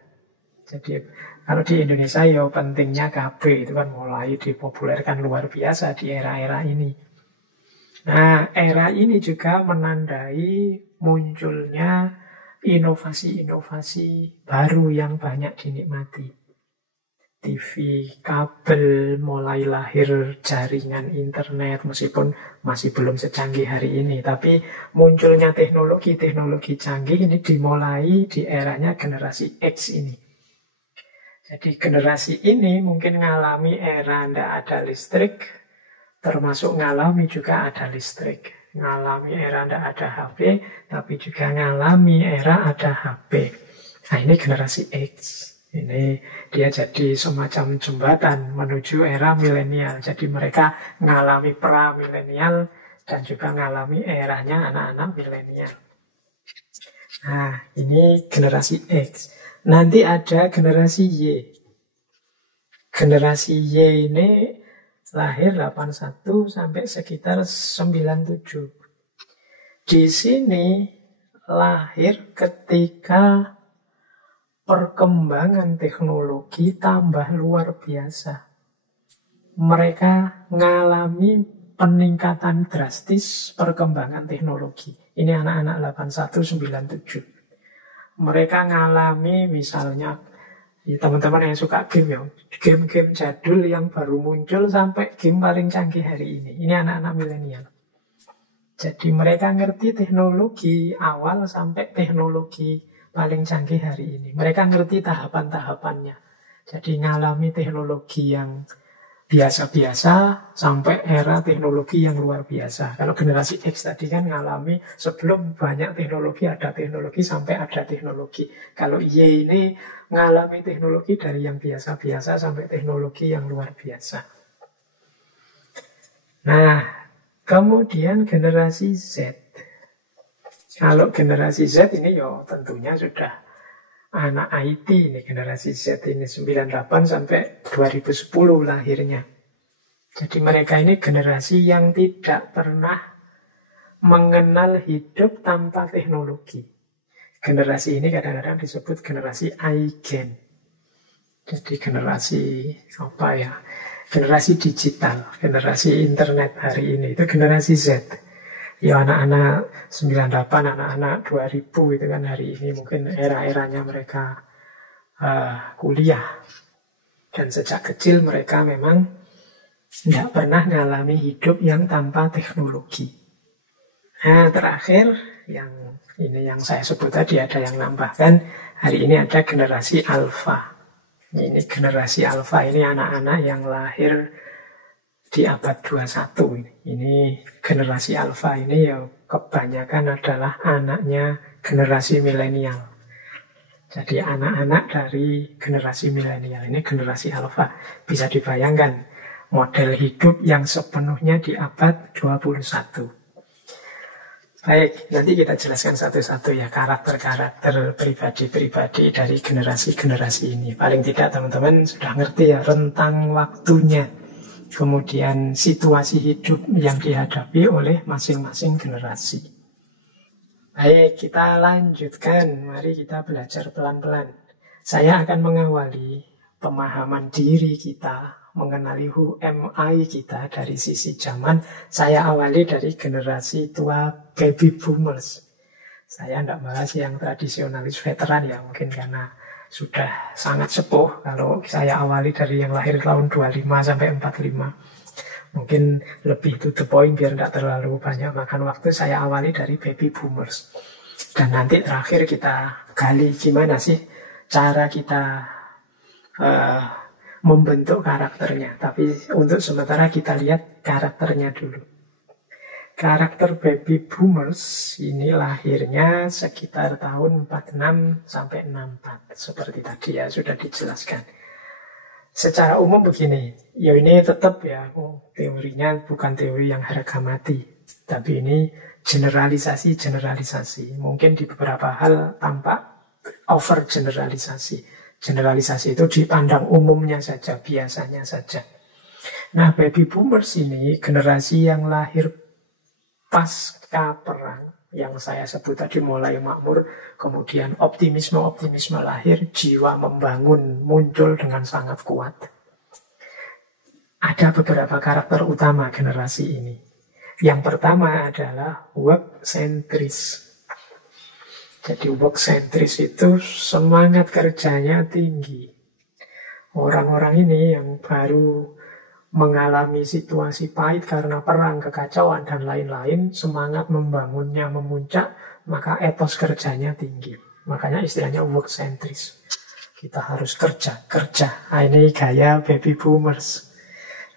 Jadi kalau di Indonesia ya pentingnya KB itu kan mulai dipopulerkan luar biasa di era-era ini. Nah, era ini juga menandai munculnya inovasi-inovasi baru yang banyak dinikmati. TV, kabel, mulai lahir jaringan internet, meskipun masih belum secanggih hari ini. Tapi munculnya teknologi canggih ini dimulai di eranya generasi X ini. Jadi generasi ini mungkin ngalami era tidak ada listrik, termasuk ngalami juga ada listrik. Ngalami era tidak ada HP, tapi juga ngalami era ada HP. Nah ini generasi X. Ini dia jadi semacam jembatan menuju era milenial. Jadi mereka ngalami pra-milenial dan juga ngalami eranya anak-anak milenial. Nah, ini generasi X. Nanti ada generasi Y. Generasi Y ini lahir 81 sampai sekitar 97. Di sini lahir ketika perkembangan teknologi tambah luar biasa. Mereka mengalami peningkatan drastis perkembangan teknologi. Ini anak-anak 81-97. Mereka mengalami misalnya, teman-teman yang suka game ya, game-game jadul yang baru muncul sampai game paling canggih hari ini. Ini anak-anak milenial. Jadi mereka ngerti teknologi awal sampai teknologi paling canggih hari ini. Mereka ngerti tahapan-tahapannya. Jadi ngalami teknologi yang biasa-biasa sampai era teknologi yang luar biasa. Kalau generasi X tadi kan ngalami sebelum banyak teknologi ada teknologi sampai ada teknologi. Kalau Y ini ngalami teknologi dari yang biasa-biasa sampai teknologi yang luar biasa. Nah, kemudian generasi Z. Kalau generasi Z ini ya tentunya sudah anak IT ini, generasi Z ini 98 sampai 2010 lahirnya. Jadi mereka ini generasi yang tidak pernah mengenal hidup tanpa teknologi. Generasi ini kadang-kadang disebut generasi iGen. Jadi generasi apa ya? Generasi digital, generasi internet hari ini itu generasi Z. Ya anak-anak 98, anak-anak 2000 itu kan hari ini mungkin era-eranya mereka kuliah. Dan sejak kecil mereka memang tidak pernah mengalami hidup yang tanpa teknologi. Nah terakhir, yang ini yang saya sebut tadi ada yang nambahkan, hari ini ada generasi alfa. Ini generasi alfa ini anak-anak yang lahir di abad 21 ini. Ini generasi alfa ini ya kebanyakan adalah anaknya generasi milenial. Jadi anak-anak dari generasi milenial ini generasi alfa. Bisa dibayangkan model hidup yang sepenuhnya di abad 21. Baik, nanti kita jelaskan satu-satu ya karakter-karakter pribadi-pribadi dari generasi-generasi ini. Paling tidak teman-teman sudah ngerti ya rentang waktunya, kemudian situasi hidup yang dihadapi oleh masing-masing generasi. Baik, kita lanjutkan. Mari kita belajar pelan-pelan. Saya akan mengawali pemahaman diri kita, mengenali who am I kita dari sisi zaman. Saya awali dari generasi tua baby boomers. Saya tidak bahas yang tradisionalis veteran ya, mungkin karena sudah sangat sepuh. Kalau saya awali dari yang lahir tahun 25 sampai 45, mungkin lebih to the point biar tidak terlalu banyak makan waktu. Saya awali dari baby boomers. Dan nanti terakhir kita gali gimana sih cara kita membentuk karakternya. Tapi untuk sementara kita lihat karakternya dulu. Karakter baby boomers ini lahirnya sekitar tahun 46 sampai 64. Seperti tadi ya sudah dijelaskan. Secara umum begini, ya ini tetap ya teorinya bukan teori yang harga mati. Tapi ini generalisasi. Mungkin di beberapa hal tampak over generalisasi. Generalisasi itu dipandang umumnya saja, biasanya saja. Nah, baby boomers ini generasi yang lahir pasca perang, yang saya sebut tadi mulai makmur, kemudian optimisme lahir, jiwa membangun muncul dengan sangat kuat. Ada beberapa karakter utama generasi ini. Yang pertama adalah work centris. Jadi work centris itu semangat kerjanya tinggi. Orang-orang ini yang baru mengalami situasi pahit karena perang, kekacauan, dan lain-lain, semangat membangunnya memuncak, maka etos kerjanya tinggi. Makanya istilahnya work centris. Kita harus kerja. Nah, ini gaya baby boomers.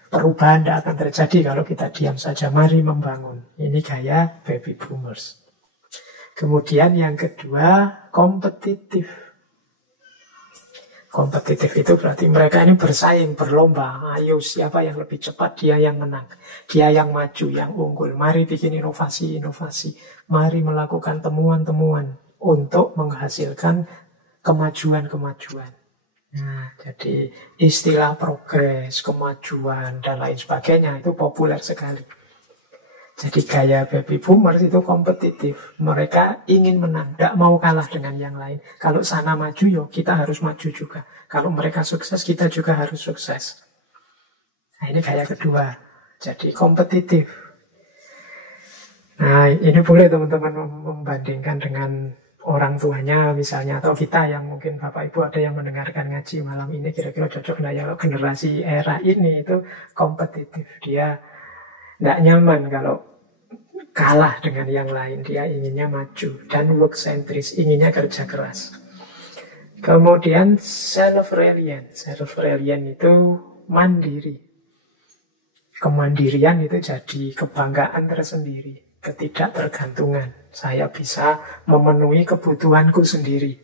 Perubahan tidak akan terjadi kalau kita diam saja. Mari membangun. Ini gaya baby boomers. Kemudian yang kedua, kompetitif. Kompetitif itu berarti mereka ini bersaing, berlomba. Ayo siapa yang lebih cepat, dia yang menang. Dia yang maju, yang unggul. Mari bikin inovasi. Mari melakukan temuan-temuan untuk menghasilkan kemajuan-kemajuan. Nah, jadi istilah progres, kemajuan, dan lain sebagainya itu populer sekali. Jadi gaya baby boomers itu kompetitif. Mereka ingin menang, tidak mau kalah dengan yang lain. Kalau sana maju, yo kita harus maju juga. Kalau mereka sukses, kita juga harus sukses. Nah, ini gaya kedua. Jadi kompetitif. Nah, ini boleh teman-teman membandingkan dengan orang tuanya misalnya, atau kita yang mungkin Bapak Ibu ada yang mendengarkan ngaji malam ini, kira-kira cocok nggak ya generasi era ini itu kompetitif. Dia tidak nyaman kalau kalah dengan yang lain. Dia inginnya maju dan work centris, inginnya kerja keras. Kemudian self-reliant. Self-reliant itu mandiri. Kemandirian itu jadi kebanggaan tersendiri. Ketidaktergantungan. Saya bisa memenuhi kebutuhanku sendiri.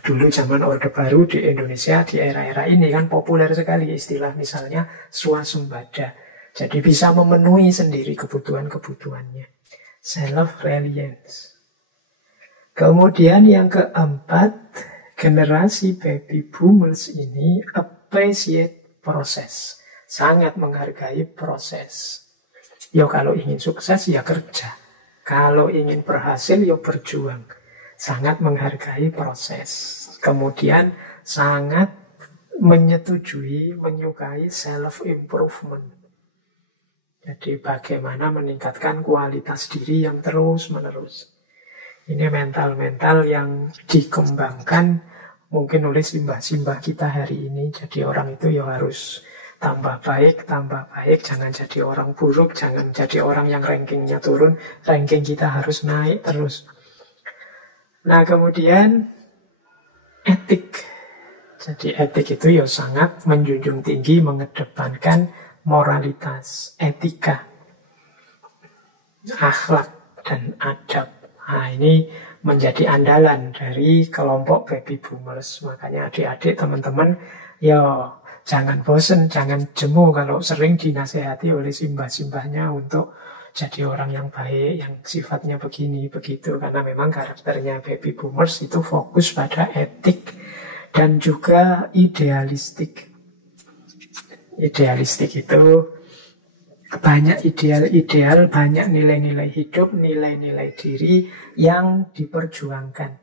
Dulu zaman Orde Baru di Indonesia, di era-era ini kan populer sekali istilah misalnya swasembada. Jadi bisa memenuhi sendiri kebutuhan-kebutuhannya. Self-reliance. Kemudian yang keempat, generasi baby boomers ini appreciate proses. Sangat menghargai proses. Ya kalau ingin sukses ya kerja. Kalau ingin berhasil ya berjuang. Sangat menghargai proses. Kemudian sangat menyetujui, menyukai self-improvement. Jadi bagaimana meningkatkan kualitas diri yang terus-menerus. Ini mental-mental yang dikembangkan mungkin oleh simbah-simbah kita hari ini. Jadi orang itu ya harus tambah baik, jangan jadi orang buruk, jangan jadi orang yang rankingnya turun, ranking kita harus naik terus. Nah kemudian etik. Jadi etik itu ya sangat menjunjung tinggi, mengedepankan moralitas, etika, akhlak, dan adab. Nah ini menjadi andalan dari kelompok baby boomers. Makanya adik-adik, teman-teman, ya jangan bosen, jangan jemu kalau sering dinasehati oleh simbah-simbahnya untuk jadi orang yang baik, yang sifatnya begini, begitu. Karena memang karakternya baby boomers itu fokus pada etik dan juga idealistik. Idealistik itu banyak ideal-ideal, banyak nilai-nilai hidup, nilai-nilai diri yang diperjuangkan.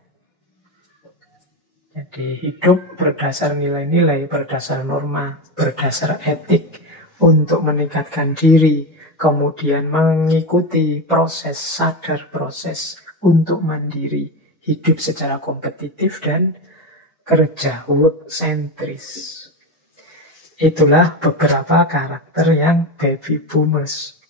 Jadi hidup berdasar nilai-nilai, berdasar norma, berdasar etik untuk meningkatkan diri, kemudian mengikuti proses, sadar proses untuk mandiri, hidup secara kompetitif dan kerja, work centris. Itulah beberapa karakter yang baby boomers.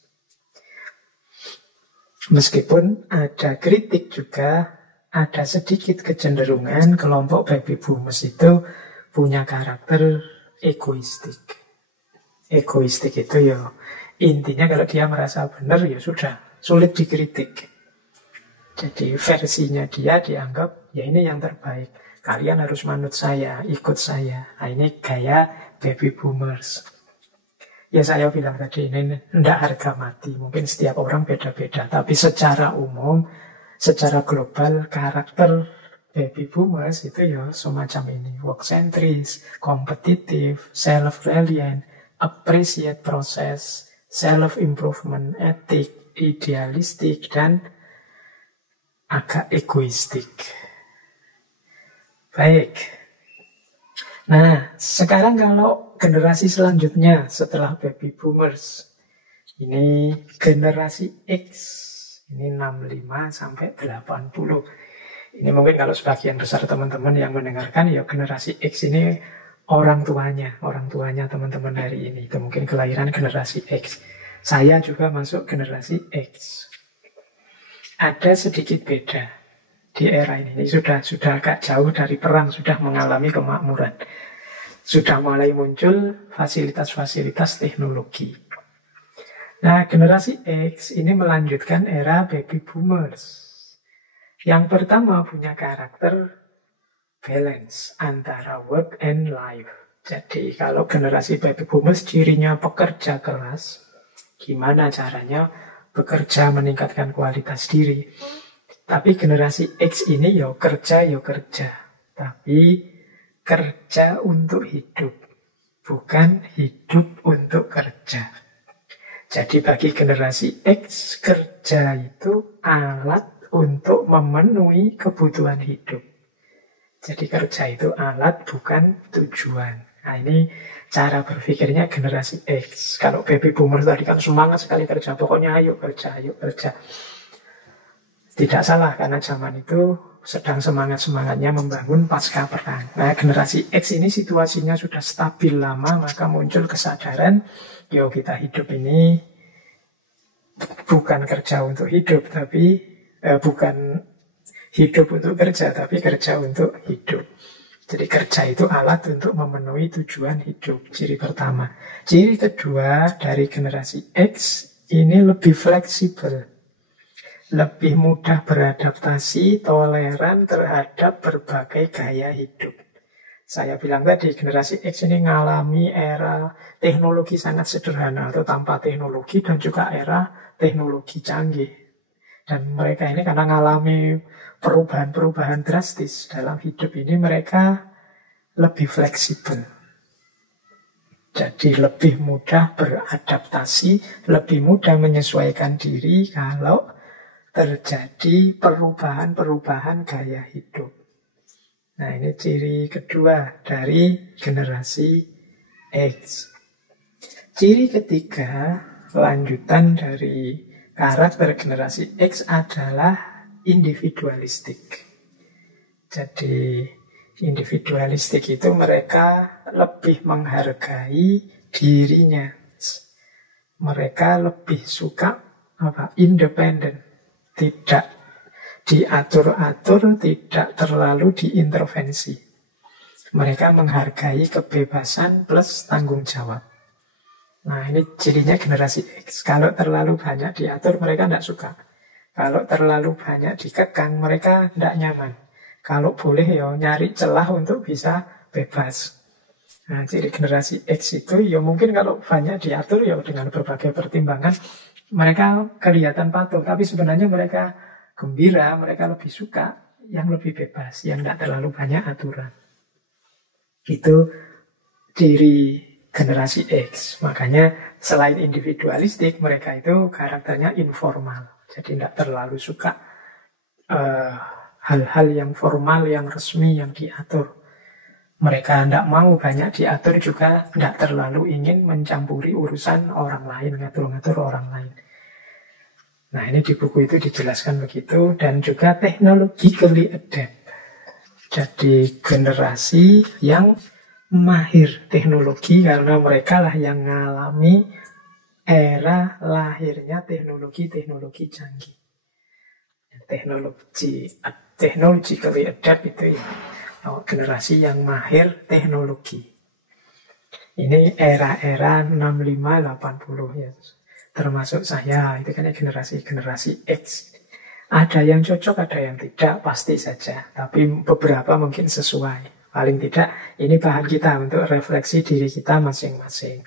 Meskipun ada kritik juga, ada sedikit kecenderungan kelompok baby boomers itu punya karakter egoistik. Egoistik itu ya intinya kalau dia merasa benar ya sudah, sulit dikritik. Jadi versinya dia dianggap ya ini yang terbaik. Kalian harus manut saya, ikut saya. Nah, ini gaya baby boomers. Ya saya bilang tadi ini tidak harga mati. Mungkin setiap orang beda-beda. Tapi secara umum, secara global, karakter baby boomers itu ya semacam ini. Work centris, kompetitif, self-reliant, appreciate proses, self-improvement, etik, idealistik, dan agak egoistik. Baik. Nah, sekarang kalau generasi selanjutnya setelah baby boomers, ini generasi X, ini 65 sampai 80. Ini mungkin kalau sebagian besar teman-teman yang mendengarkan, ya generasi X ini orang tuanya teman-teman hari ini. Itu mungkin kelahiran generasi X. Saya juga masuk generasi X. Ada sedikit beda di era ini sudah agak jauh dari perang, sudah mengalami kemakmuran. Sudah mulai muncul fasilitas-fasilitas teknologi. Nah, generasi X ini melanjutkan era baby boomers. Yang pertama punya karakter balance antara work and life. Jadi kalau generasi baby boomers cirinya pekerja keras, gimana caranya bekerja meningkatkan kualitas diri. Tapi generasi X ini ya kerja, tapi kerja untuk hidup, bukan hidup untuk kerja. Jadi bagi generasi X, kerja itu alat untuk memenuhi kebutuhan hidup. Jadi kerja itu alat, bukan tujuan. Nah ini cara berpikirnya generasi X. Kalau baby boomer tadi kan semangat sekali kerja, pokoknya ayo kerja, ayo kerja. Tidak salah, karena zaman itu sedang semangat-semangatnya membangun pasca perang. Nah, generasi X ini situasinya sudah stabil lama, maka muncul kesadaran, yo kita hidup ini bukan kerja untuk hidup, tapi bukan hidup untuk kerja, tapi kerja untuk hidup. Jadi kerja itu alat untuk memenuhi tujuan hidup, ciri pertama. Ciri kedua dari generasi X ini lebih fleksibel, lebih mudah beradaptasi, toleran terhadap berbagai gaya hidup. Saya bilang tadi, generasi X ini mengalami era teknologi sangat sederhana atau tanpa teknologi, dan juga era teknologi canggih. Dan mereka ini karena mengalami perubahan-perubahan drastis dalam hidup ini, mereka lebih fleksibel. Jadi lebih mudah beradaptasi, lebih mudah menyesuaikan diri kalau terjadi perubahan-perubahan gaya hidup. Nah, ini ciri kedua dari generasi X. Ciri ketiga, lanjutan dari karakter generasi X adalah individualistik. Jadi, individualistik itu mereka lebih menghargai dirinya. Mereka lebih suka independen. Tidak diatur-atur, tidak terlalu diintervensi. Mereka menghargai kebebasan plus tanggung jawab. Nah, ini cirinya generasi X. Kalau terlalu banyak diatur, mereka tidak suka. Kalau terlalu banyak dikekang, mereka tidak nyaman. Kalau boleh ya nyari celah untuk bisa bebas. Nah, ciri generasi X itu ya mungkin kalau banyak diatur ya dengan berbagai pertimbangan, mereka kelihatan patuh, tapi sebenarnya mereka gembira, mereka lebih suka yang lebih bebas, yang tidak terlalu banyak aturan. Itu ciri generasi X. Makanya selain individualistik, mereka itu karakternya informal. Jadi tidak terlalu suka hal-hal yang formal, yang resmi, yang diatur. Mereka tidak mau banyak diatur, juga tidak terlalu ingin mencampuri urusan orang lain, ngatur-ngatur orang lain. Nah, ini di buku itu dijelaskan begitu. Dan juga technologically adapt. Jadi generasi yang mahir teknologi, karena mereka lah yang mengalami era lahirnya teknologi-teknologi canggih. Technologically adapt itu ya, generasi yang mahir teknologi. Ini era-era 65-80 ya. Termasuk saya, itu kan generasi X. Ada yang cocok, ada yang tidak, pasti saja. Tapi beberapa mungkin sesuai. Paling tidak, ini bahan kita untuk refleksi diri kita masing-masing.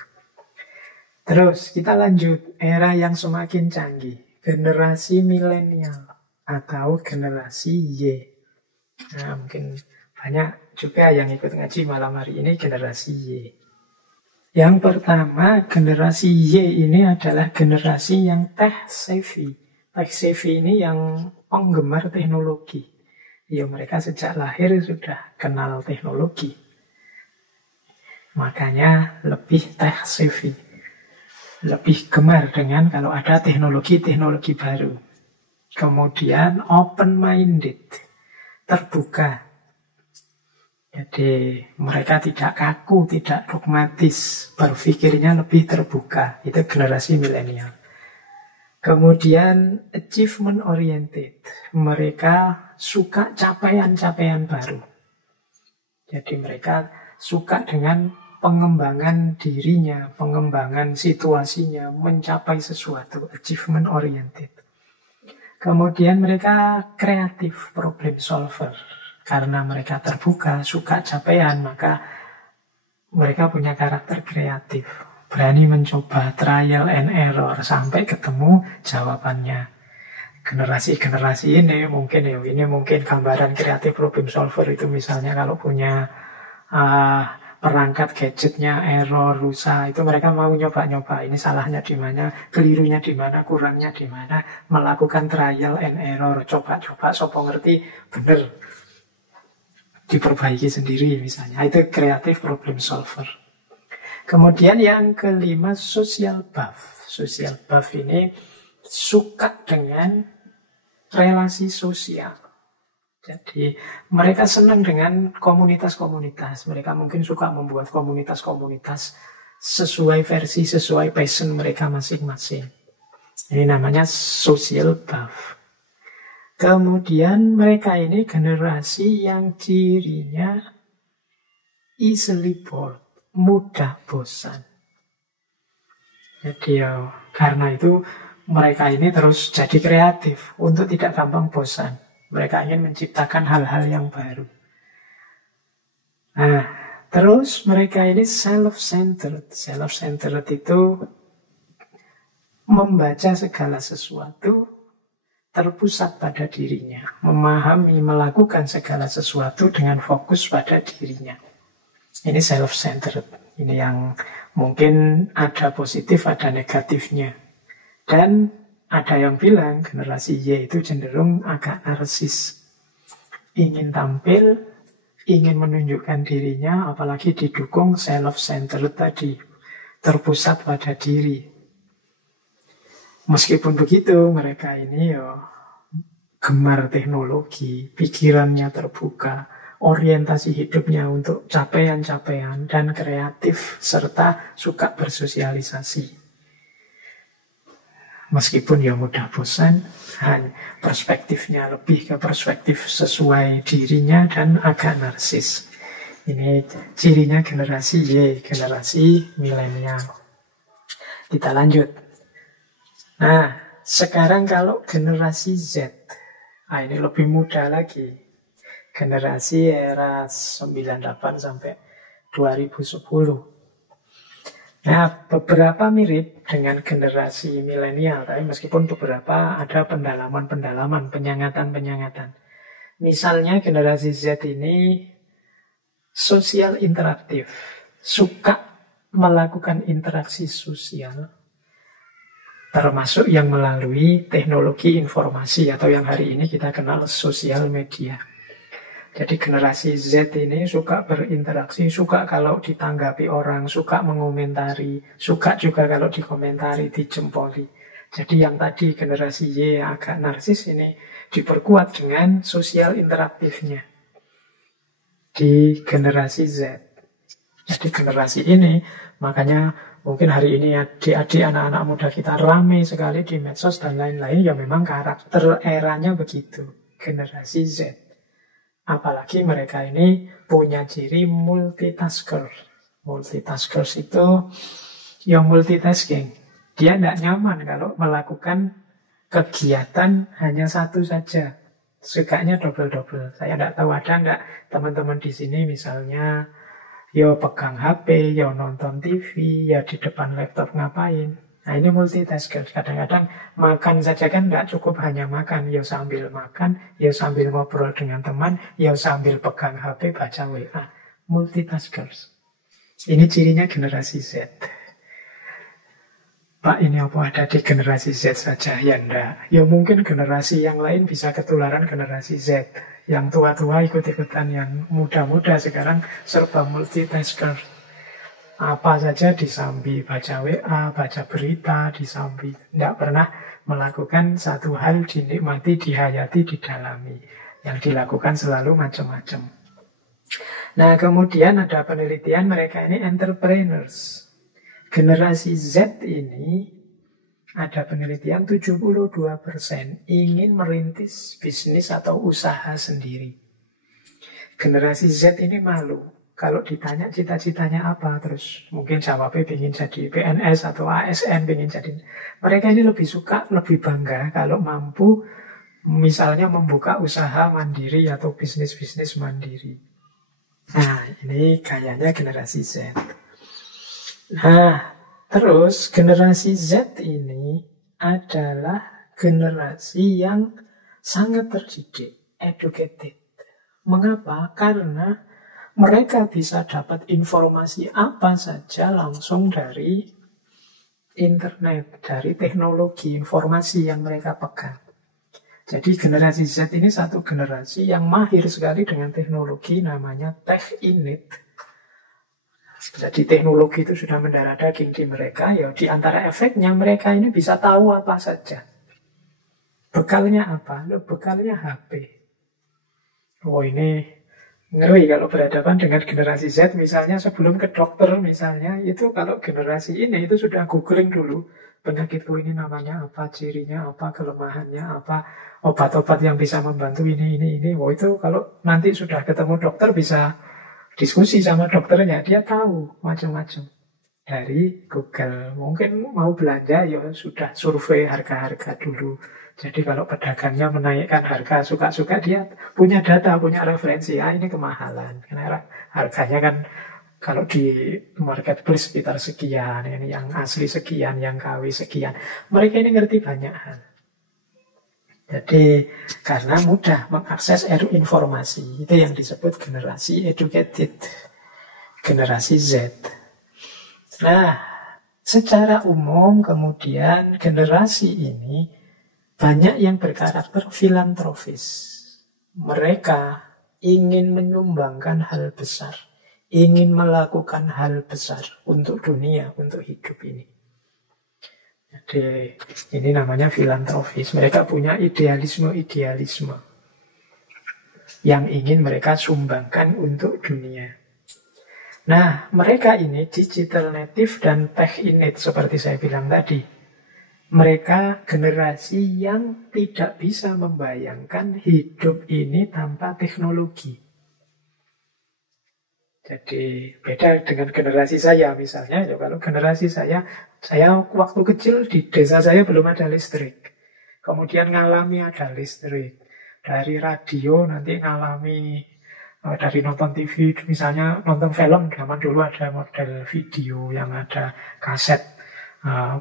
Terus, kita lanjut. Era yang semakin canggih. Generasi milenial atau generasi Y. Nah, mungkin banyak juga yang ikut ngaji malam hari ini generasi Y. Yang pertama, generasi Y ini adalah generasi yang tech savvy. Tech savvy ini yang penggemar teknologi. Ya, mereka sejak lahir sudah kenal teknologi. Makanya lebih tech savvy. Lebih gemar dengan kalau ada teknologi-teknologi baru. Kemudian open-minded. Terbuka. Jadi mereka tidak kaku, tidak dogmatis, berpikirnya lebih terbuka. Itu generasi milenial. Kemudian achievement oriented. Mereka suka capaian-capaian baru. Jadi mereka suka dengan pengembangan dirinya, pengembangan situasinya, mencapai sesuatu, achievement oriented. Kemudian mereka kreatif, problem solver. Karena mereka terbuka, suka capaian, maka mereka punya karakter kreatif. Berani mencoba trial and error sampai ketemu jawabannya. generasi ini mungkin ya, ini mungkin gambaran kreatif problem solver itu misalnya kalau punya perangkat gadgetnya error, rusak, itu mereka mau nyoba-nyoba ini salahnya di mana, kelirunya di mana, kurangnya di mana, melakukan trial and error, coba-coba, sopo ngerti, bener, diperbaiki sendiri misalnya. Itu kreatif problem solver. Kemudian yang kelima, social buff. Social buff ini suka dengan relasi sosial. Jadi mereka senang dengan komunitas-komunitas. Mereka mungkin suka membuat komunitas-komunitas sesuai versi, sesuai passion mereka masing-masing. Ini namanya social buff. Kemudian mereka ini generasi yang cirinya easily bored, mudah bosan. Jadi ya, karena itu mereka ini terus jadi kreatif untuk tidak gampang bosan. Mereka ingin menciptakan hal-hal yang baru. Nah, terus mereka ini self-centered. Self-centered itu membaca segala sesuatu, terpusat pada dirinya. Memahami, melakukan segala sesuatu dengan fokus pada dirinya. Ini self-centered. Ini yang mungkin ada positif, ada negatifnya. Dan ada yang bilang generasi Y itu cenderung agak narsis. Ingin tampil, ingin menunjukkan dirinya, apalagi didukung self-centered tadi. Terpusat pada diri. Meskipun begitu, mereka ini gemar teknologi, pikirannya terbuka, orientasi hidupnya untuk capaian-capaian dan kreatif, serta suka bersosialisasi. Meskipun mudah bosan, perspektifnya lebih ke perspektif sesuai dirinya dan agak narsis. Ini cirinya generasi Y, generasi milenial. Kita lanjut. Nah, sekarang kalau generasi Z, ini lebih muda lagi. Generasi era 98 sampai 2010. Nah, beberapa mirip dengan generasi milenial, tapi meskipun beberapa ada pendalaman-pendalaman, penyangatan-penyangatan. Misalnya generasi Z ini sosial interaktif, suka melakukan interaksi sosial, termasuk yang melalui teknologi informasi atau yang hari ini kita kenal sosial media. Jadi generasi Z ini suka berinteraksi, suka kalau ditanggapi orang, suka mengomentari, suka juga kalau dikomentari, dijempoli. Jadi yang tadi generasi Y agak narsis ini diperkuat dengan sosial interaktifnya di generasi Z. Jadi generasi ini, makanya mungkin hari ini adik-adik anak-anak muda kita ramai sekali di medsos dan lain-lain, ya memang karakter eranya begitu, generasi Z. Apalagi mereka ini punya ciri multitasker. Multitaskers itu multitasking. Dia tidak nyaman kalau melakukan kegiatan hanya satu saja. Sukanya double-double. Saya tidak tahu ada enggak teman-teman di sini misalnya pegang HP, nonton TV, di depan laptop ngapain. Nah ini multitasker. Kadang-kadang makan saja kan nggak cukup hanya makan. Sambil makan, sambil ngobrol dengan teman, sambil pegang HP, baca WA. Multitaskers. Ini cirinya generasi Z. Pak, ini apa ada di generasi Z saja? Ya enggak. Mungkin generasi yang lain bisa ketularan generasi Z. Yang tua-tua ikut-ikutan, yang muda-muda sekarang serba multitasker. Apa saja disambi, baca WA, baca berita, disambi. Tidak pernah melakukan satu hal dinikmati, dihayati, didalami. Yang dilakukan selalu macam-macam. Nah, kemudian ada penelitian mereka ini entrepreneurs. Generasi Z ini ada penelitian 72% ingin merintis bisnis atau usaha sendiri. Generasi Z ini malu. Kalau ditanya cita-citanya apa, terus mungkin jawabnya ingin jadi PNS atau ASN, ingin jadi. Mereka ini lebih suka, lebih bangga kalau mampu misalnya membuka usaha mandiri atau bisnis-bisnis mandiri. Nah, ini gayanya generasi Z. Nah, terus generasi Z ini adalah generasi yang sangat terdidik, educated. Mengapa? Karena mereka bisa dapat informasi apa saja langsung dari internet, dari teknologi informasi yang mereka pegang. Jadi generasi Z ini satu generasi yang mahir sekali dengan teknologi, namanya tech innate. Jadi teknologi itu sudah mendarah daging di mereka, ya di antara efeknya mereka ini bisa tahu apa saja. Bekalnya apa? Bekalnya HP. Oh ini ngeri kalau berhadapan dengan generasi Z, misalnya sebelum ke dokter misalnya, itu kalau generasi ini itu sudah googling dulu, penyakitku ini namanya apa, cirinya apa, kelemahannya apa, obat-obat yang bisa membantu ini. Oh itu kalau nanti sudah ketemu dokter bisa diskusi sama dokternya, dia tahu macam-macam dari Google. Mungkin mau belanja ya sudah survei harga-harga dulu. Jadi kalau pedagangnya menaikkan harga, suka-suka dia punya data, punya referensi. Ini kemahalan. Karena harganya kan kalau di marketplace sekitar sekian, ini yang asli sekian, yang KW sekian. Mereka ini ngerti banyak hal. Jadi karena mudah mengakses informasi, itu yang disebut generasi educated, generasi Z. Nah, secara umum kemudian generasi ini banyak yang berkarakter filantropis. Mereka ingin menyumbangkan hal besar, ingin melakukan hal besar untuk dunia, untuk hidup ini. Jadi ini namanya filantropis. Mereka punya idealisme-idealisme yang ingin mereka sumbangkan untuk dunia. Nah, mereka ini digital native dan tech innate seperti saya bilang tadi. Mereka generasi yang tidak bisa membayangkan hidup ini tanpa teknologi. Jadi beda dengan generasi saya misalnya. Kalau generasi saya waktu kecil di desa saya belum ada listrik. Kemudian ngalami ada listrik. Dari radio nanti ngalami dari nonton TV, misalnya nonton film. Zaman dulu ada model video yang ada kaset.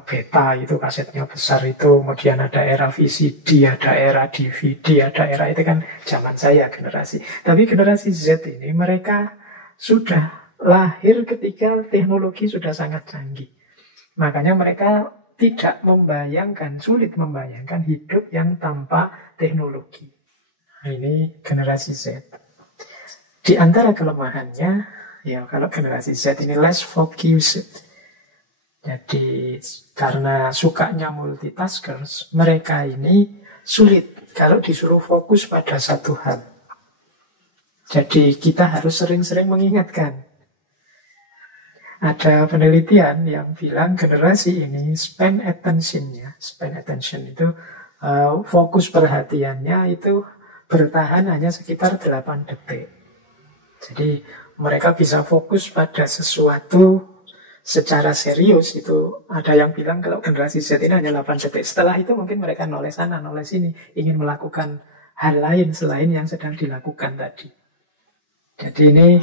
Beta itu kasetnya besar itu, kemudian ada era VCD, ada era DVD, ada era itu kan zaman saya generasi. Tapi generasi Z ini mereka sudah lahir ketika teknologi sudah sangat canggih. Makanya mereka tidak membayangkan, sulit membayangkan hidup yang tanpa teknologi. Nah, ini generasi Z. Di antara kelemahannya, ya kalau generasi Z ini less focused. Jadi karena sukanya multitaskers, mereka ini sulit kalau disuruh fokus pada satu hal. Jadi kita harus sering-sering mengingatkan. Ada penelitian yang bilang generasi ini span attention itu fokus perhatiannya itu bertahan hanya sekitar 8 detik. Jadi mereka bisa fokus pada sesuatu secara serius. Itu ada yang bilang kalau generasi Z ini hanya 8 detik. Setelah itu mungkin mereka noleh sana, noleh sini, ingin melakukan hal lain selain yang sedang dilakukan tadi. Jadi ini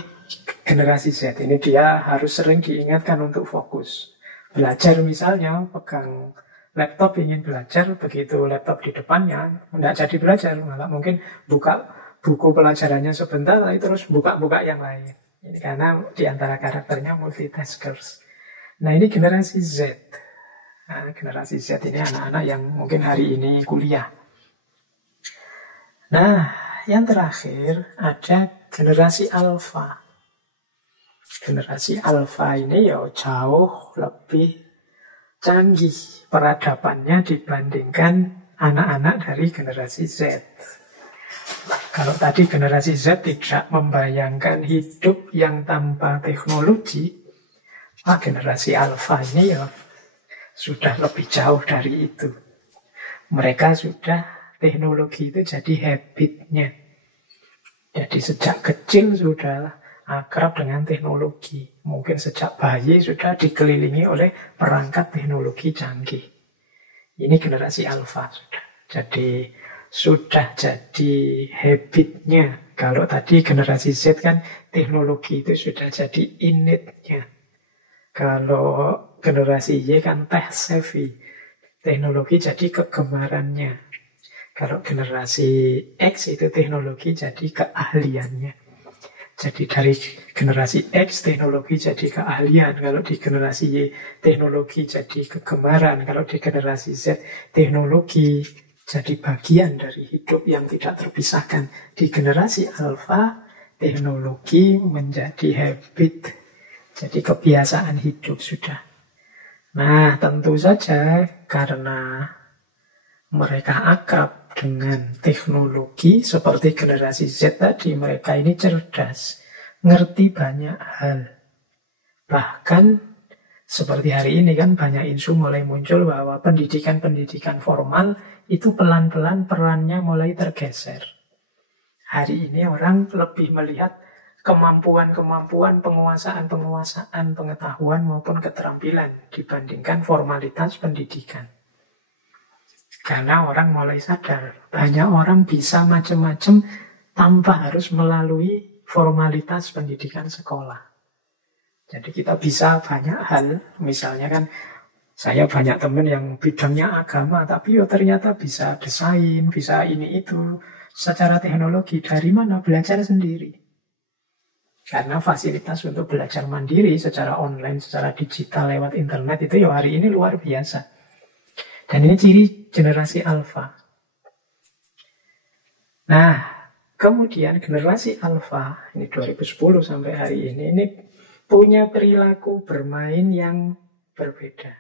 generasi Z ini dia harus sering diingatkan untuk fokus. Belajar misalnya, pegang laptop ingin belajar, begitu laptop di depannya, tidak jadi belajar, malah mungkin buka buku pelajarannya sebentar, lalu terus buka-buka yang lain. Ini karena di antara karakternya multitaskers. Nah ini generasi Z. Nah, generasi Z ini anak-anak yang mungkin hari ini kuliah. Nah, yang terakhir ada generasi alfa. Generasi alfa ini ya jauh lebih canggih peradabannya dibandingkan anak-anak dari generasi Z. Kalau tadi generasi Z tidak membayangkan hidup yang tanpa teknologi, generasi alfa ini ya sudah lebih jauh dari itu. Mereka sudah, teknologi itu jadi habitnya. Jadi sejak kecil sudah akrab dengan teknologi. Mungkin sejak bayi sudah dikelilingi oleh perangkat teknologi canggih. Ini generasi alfa sudah. Jadi sudah jadi habitnya. Kalau tadi generasi Z kan teknologi itu sudah jadi innate-nya. Kalau generasi Y kan tech savvy. Teknologi jadi kegemarannya. Kalau generasi X itu teknologi jadi keahliannya. Jadi dari generasi X teknologi jadi keahlian. Kalau di generasi Y teknologi jadi kegemaran. Kalau di generasi Z teknologi jadi bagian dari hidup yang tidak terpisahkan. Di generasi Alpha teknologi menjadi habit. Jadi kebiasaan hidup sudah. Nah, tentu saja karena mereka akrab dengan teknologi seperti generasi Z tadi, mereka ini cerdas, ngerti banyak hal. Bahkan seperti hari ini kan banyak isu mulai muncul bahwa pendidikan-pendidikan formal itu pelan-pelan perannya mulai tergeser. Hari ini orang lebih melihat kemampuan-kemampuan, penguasaan-penguasaan pengetahuan maupun keterampilan dibandingkan formalitas pendidikan. Karena orang mulai sadar, banyak orang bisa macam-macam tanpa harus melalui formalitas pendidikan sekolah. Jadi kita bisa banyak hal, misalnya kan saya banyak teman yang bidangnya agama, tapi ternyata bisa desain, bisa ini itu, secara teknologi. Dari mana? Belajar sendiri. Karena fasilitas untuk belajar mandiri secara online, secara digital lewat internet itu ya hari ini luar biasa. Dan ini ciri generasi alfa. Nah, kemudian generasi alfa, ini 2010 sampai hari ini punya perilaku bermain yang berbeda.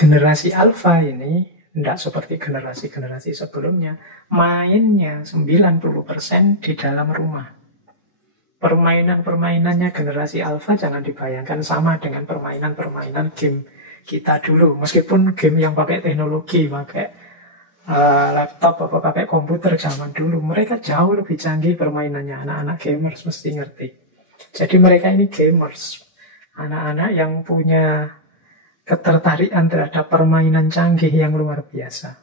Generasi alfa ini tidak seperti generasi-generasi sebelumnya. Mainnya 90% di dalam rumah. Permainan-permainannya generasi alfa jangan dibayangkan sama dengan permainan-permainan game kita dulu. Meskipun game yang pakai teknologi, pakai laptop atau pakai komputer zaman dulu, mereka jauh lebih canggih permainannya. Anak-anak gamers mesti ngerti. Jadi mereka ini gamers. Anak-anak yang punya ketertarikan terhadap permainan canggih yang luar biasa.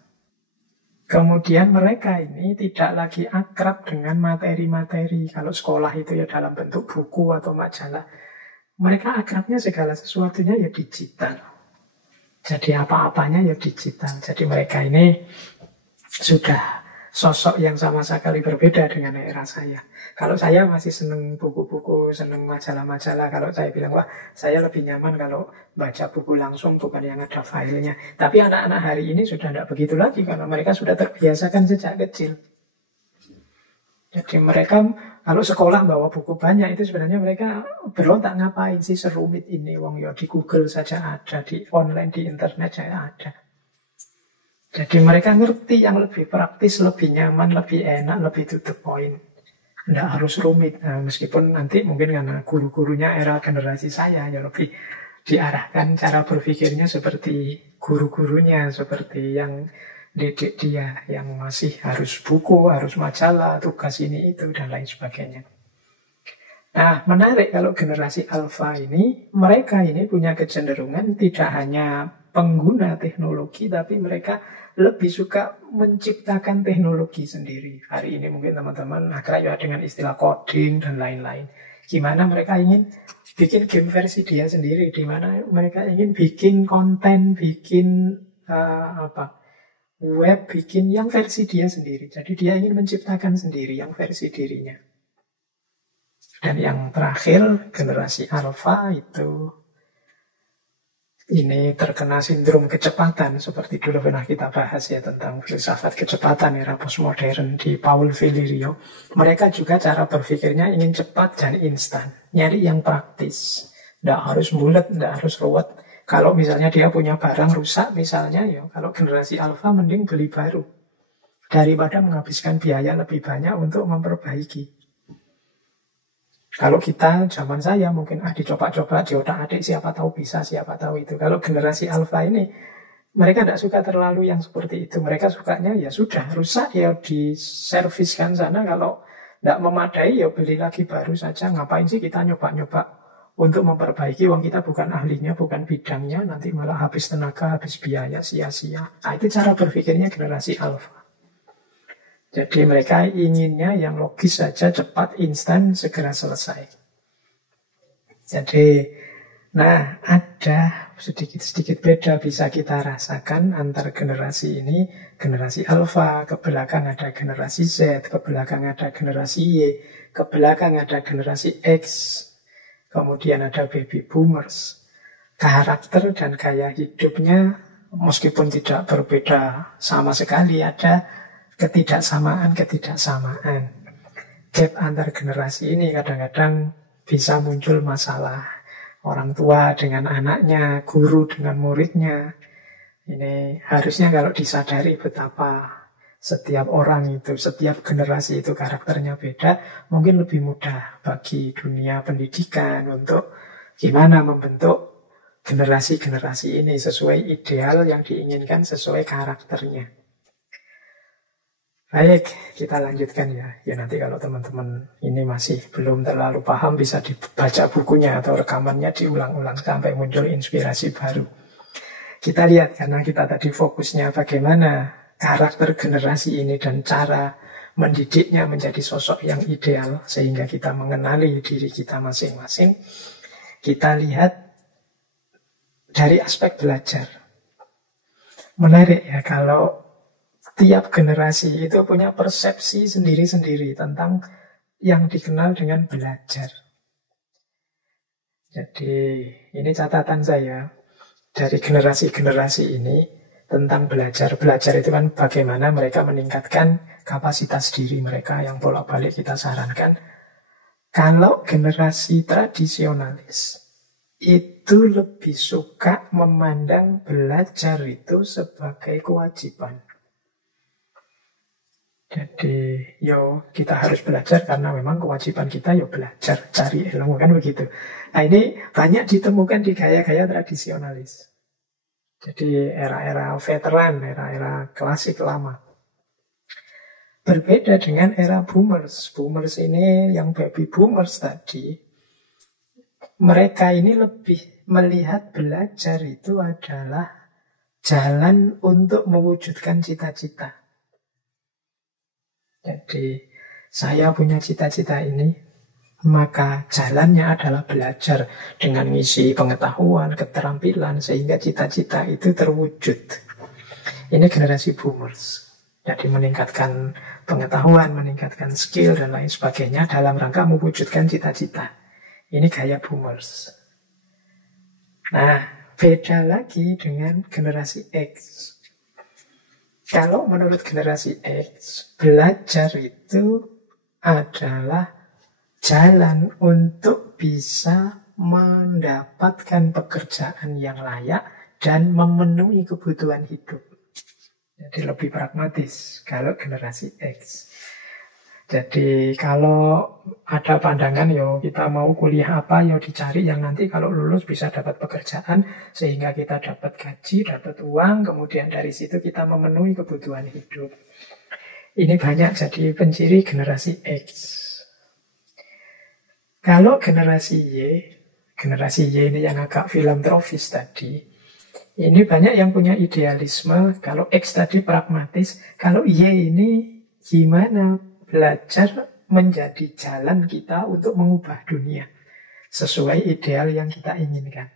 Kemudian mereka ini tidak lagi akrab dengan materi-materi. Kalau sekolah itu ya dalam bentuk buku atau majalah. Mereka akrabnya segala sesuatunya ya digital. Jadi apa-apanya ya digital. Jadi mereka ini sudah sosok yang sama sekali berbeda dengan era saya. Kalau saya masih seneng buku-buku, seneng majalah-majalah. Kalau saya bilang, wah saya lebih nyaman kalau baca buku langsung, bukan yang ada filenya. Tapi anak-anak hari ini sudah tidak begitu lagi, karena mereka sudah terbiasakan sejak kecil. Jadi mereka kalau sekolah bawa buku banyak, itu sebenarnya mereka berontak, ngapain sih serumit ini, wong ya di Google saja ada, di online, di internet saja ada. Jadi mereka ngerti yang lebih praktis, lebih nyaman, lebih enak, lebih to the point. Tidak harus rumit. Nah, meskipun nanti mungkin karena guru-gurunya era generasi saya ya lebih diarahkan cara berpikirnya seperti guru-gurunya, seperti yang didik dia, yang masih harus buku, harus majalah, tugas ini itu dan lain sebagainya. Nah, menarik kalau generasi alfa ini, mereka ini punya kecenderungan tidak hanya pengguna teknologi, tapi mereka lebih suka menciptakan teknologi sendiri. Hari ini mungkin teman-teman akrab ya dengan istilah coding dan lain-lain. Gimana mereka ingin bikin game versi dia sendiri, di mana mereka ingin bikin konten, bikin web, bikin yang versi dia sendiri. Jadi dia ingin menciptakan sendiri yang versi dirinya. Dan yang terakhir, generasi alfa itu ini terkena sindrom kecepatan. Seperti dulu pernah kita bahas ya tentang filsafat kecepatan era postmodern di Paul Villario. Mereka juga cara berpikirnya ingin cepat dan instan. Nyari yang praktis. Tidak harus bulat, tidak harus ruwet. Kalau misalnya dia punya barang rusak misalnya, ya kalau generasi alfa mending beli baru. Daripada menghabiskan biaya lebih banyak untuk memperbaiki. Kalau kita, zaman saya mungkin dicoba-coba di otak-atik, siapa tahu bisa, siapa tahu itu. Kalau generasi alfa ini, mereka tidak suka terlalu yang seperti itu. Mereka sukanya ya sudah, rusak ya diserviskan sana. Kalau tidak memadai ya beli lagi baru saja. Ngapain sih kita nyoba-nyoba untuk memperbaiki, wong kita bukan ahlinya, bukan bidangnya, nanti malah habis tenaga, habis biaya, sia-sia. Nah, itu cara berpikirnya generasi alfa. Jadi mereka inginnya yang logis saja, cepat, instan, segera selesai. Jadi, nah ada sedikit-sedikit beda bisa kita rasakan antar generasi ini. Generasi alfa, ke belakang ada generasi Z, ke belakang ada generasi Y, ke belakang ada generasi X, kemudian ada baby boomers. Karakter dan gaya hidupnya meskipun tidak berbeda sama sekali, ada ketidaksamaan. Gap antar generasi ini kadang-kadang bisa muncul masalah. Orang tua dengan anaknya, guru dengan muridnya. Ini harusnya kalau disadari betapa setiap orang itu, setiap generasi itu karakternya beda, mungkin lebih mudah bagi dunia pendidikan untuk gimana membentuk generasi-generasi ini sesuai ideal yang diinginkan, sesuai karakternya. Baik, kita lanjutkan ya. Ya nanti kalau teman-teman ini masih belum terlalu paham, bisa dibaca bukunya atau rekamannya diulang-ulang sampai muncul inspirasi baru. Kita lihat, karena kita tadi fokusnya bagaimana karakter generasi ini dan cara mendidiknya menjadi sosok yang ideal sehingga kita mengenali diri kita masing-masing. Kita lihat dari aspek belajar. Menarik ya kalau tiap generasi itu punya persepsi sendiri-sendiri tentang yang dikenal dengan belajar. Jadi ini catatan saya dari generasi-generasi ini tentang belajar. Belajar itu kan bagaimana mereka meningkatkan kapasitas diri mereka yang bolak-balik kita sarankan. Kalau generasi tradisionalis itu lebih suka memandang belajar itu sebagai kewajiban. Jadi, kita harus belajar karena memang kewajiban kita belajar, cari ilmu, kan begitu. Nah ini banyak ditemukan di gaya-gaya tradisionalis. Jadi era-era veteran, era-era klasik lama. Berbeda dengan era boomers. Boomers ini yang baby boomers tadi, mereka ini lebih melihat belajar itu adalah jalan untuk mewujudkan cita-cita. Jadi saya punya cita-cita ini, maka jalannya adalah belajar dengan misi pengetahuan, keterampilan, sehingga cita-cita itu terwujud. Ini generasi boomers. Jadi meningkatkan pengetahuan, meningkatkan skill, dan lain sebagainya dalam rangka mewujudkan cita-cita. Ini gaya boomers. Nah, beda lagi dengan generasi X. Kalau menurut generasi X, belajar itu adalah jalan untuk bisa mendapatkan pekerjaan yang layak dan memenuhi kebutuhan hidup. Jadi lebih pragmatis kalau generasi X. Jadi kalau ada pandangan kita mau kuliah apa dicari yang nanti kalau lulus bisa dapat pekerjaan sehingga kita dapat gaji, dapat uang, kemudian dari situ kita memenuhi kebutuhan hidup. Ini banyak jadi penciri generasi X. Kalau generasi Y ini yang agak filantropis tadi, ini banyak yang punya idealisme. Kalau X tadi pragmatis, kalau Y ini gimana belajar menjadi jalan kita untuk mengubah dunia sesuai ideal yang kita inginkan.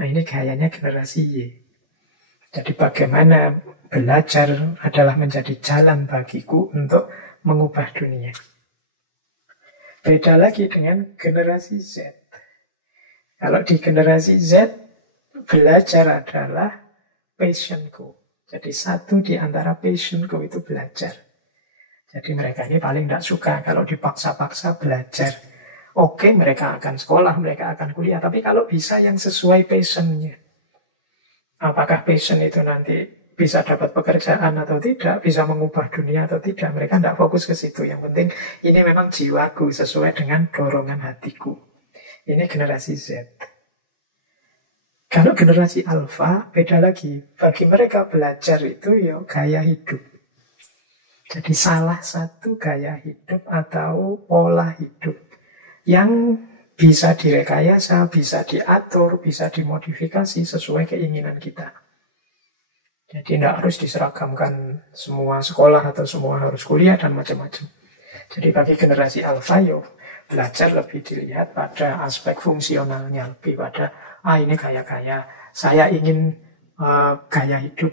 Nah ini gayanya generasi Y. Jadi bagaimana belajar adalah menjadi jalan bagiku untuk mengubah dunia. Beda lagi dengan generasi Z. Kalau di generasi Z, belajar adalah passionku. Jadi satu di antara passionku itu belajar. Jadi mereka ini paling tidak suka kalau dipaksa-paksa belajar. Oke, mereka akan sekolah, mereka akan kuliah. Tapi kalau bisa yang sesuai passionnya. Apakah passion itu nanti bisa dapat pekerjaan atau tidak, bisa mengubah dunia atau tidak, mereka tidak fokus ke situ. Yang penting ini memang jiwaku sesuai dengan dorongan hatiku. Ini generasi Z. Kalau generasi Alpha, beda lagi. Bagi mereka belajar itu gaya hidup. Jadi salah satu gaya hidup atau pola hidup yang bisa direkayasa, bisa diatur, bisa dimodifikasi sesuai keinginan kita. Jadi tidak harus diseragamkan semua sekolah atau semua harus kuliah dan macam-macam. Jadi bagi generasi Alpha, belajar lebih dilihat pada aspek fungsionalnya, lebih pada ini gaya-gaya, saya ingin gaya hidup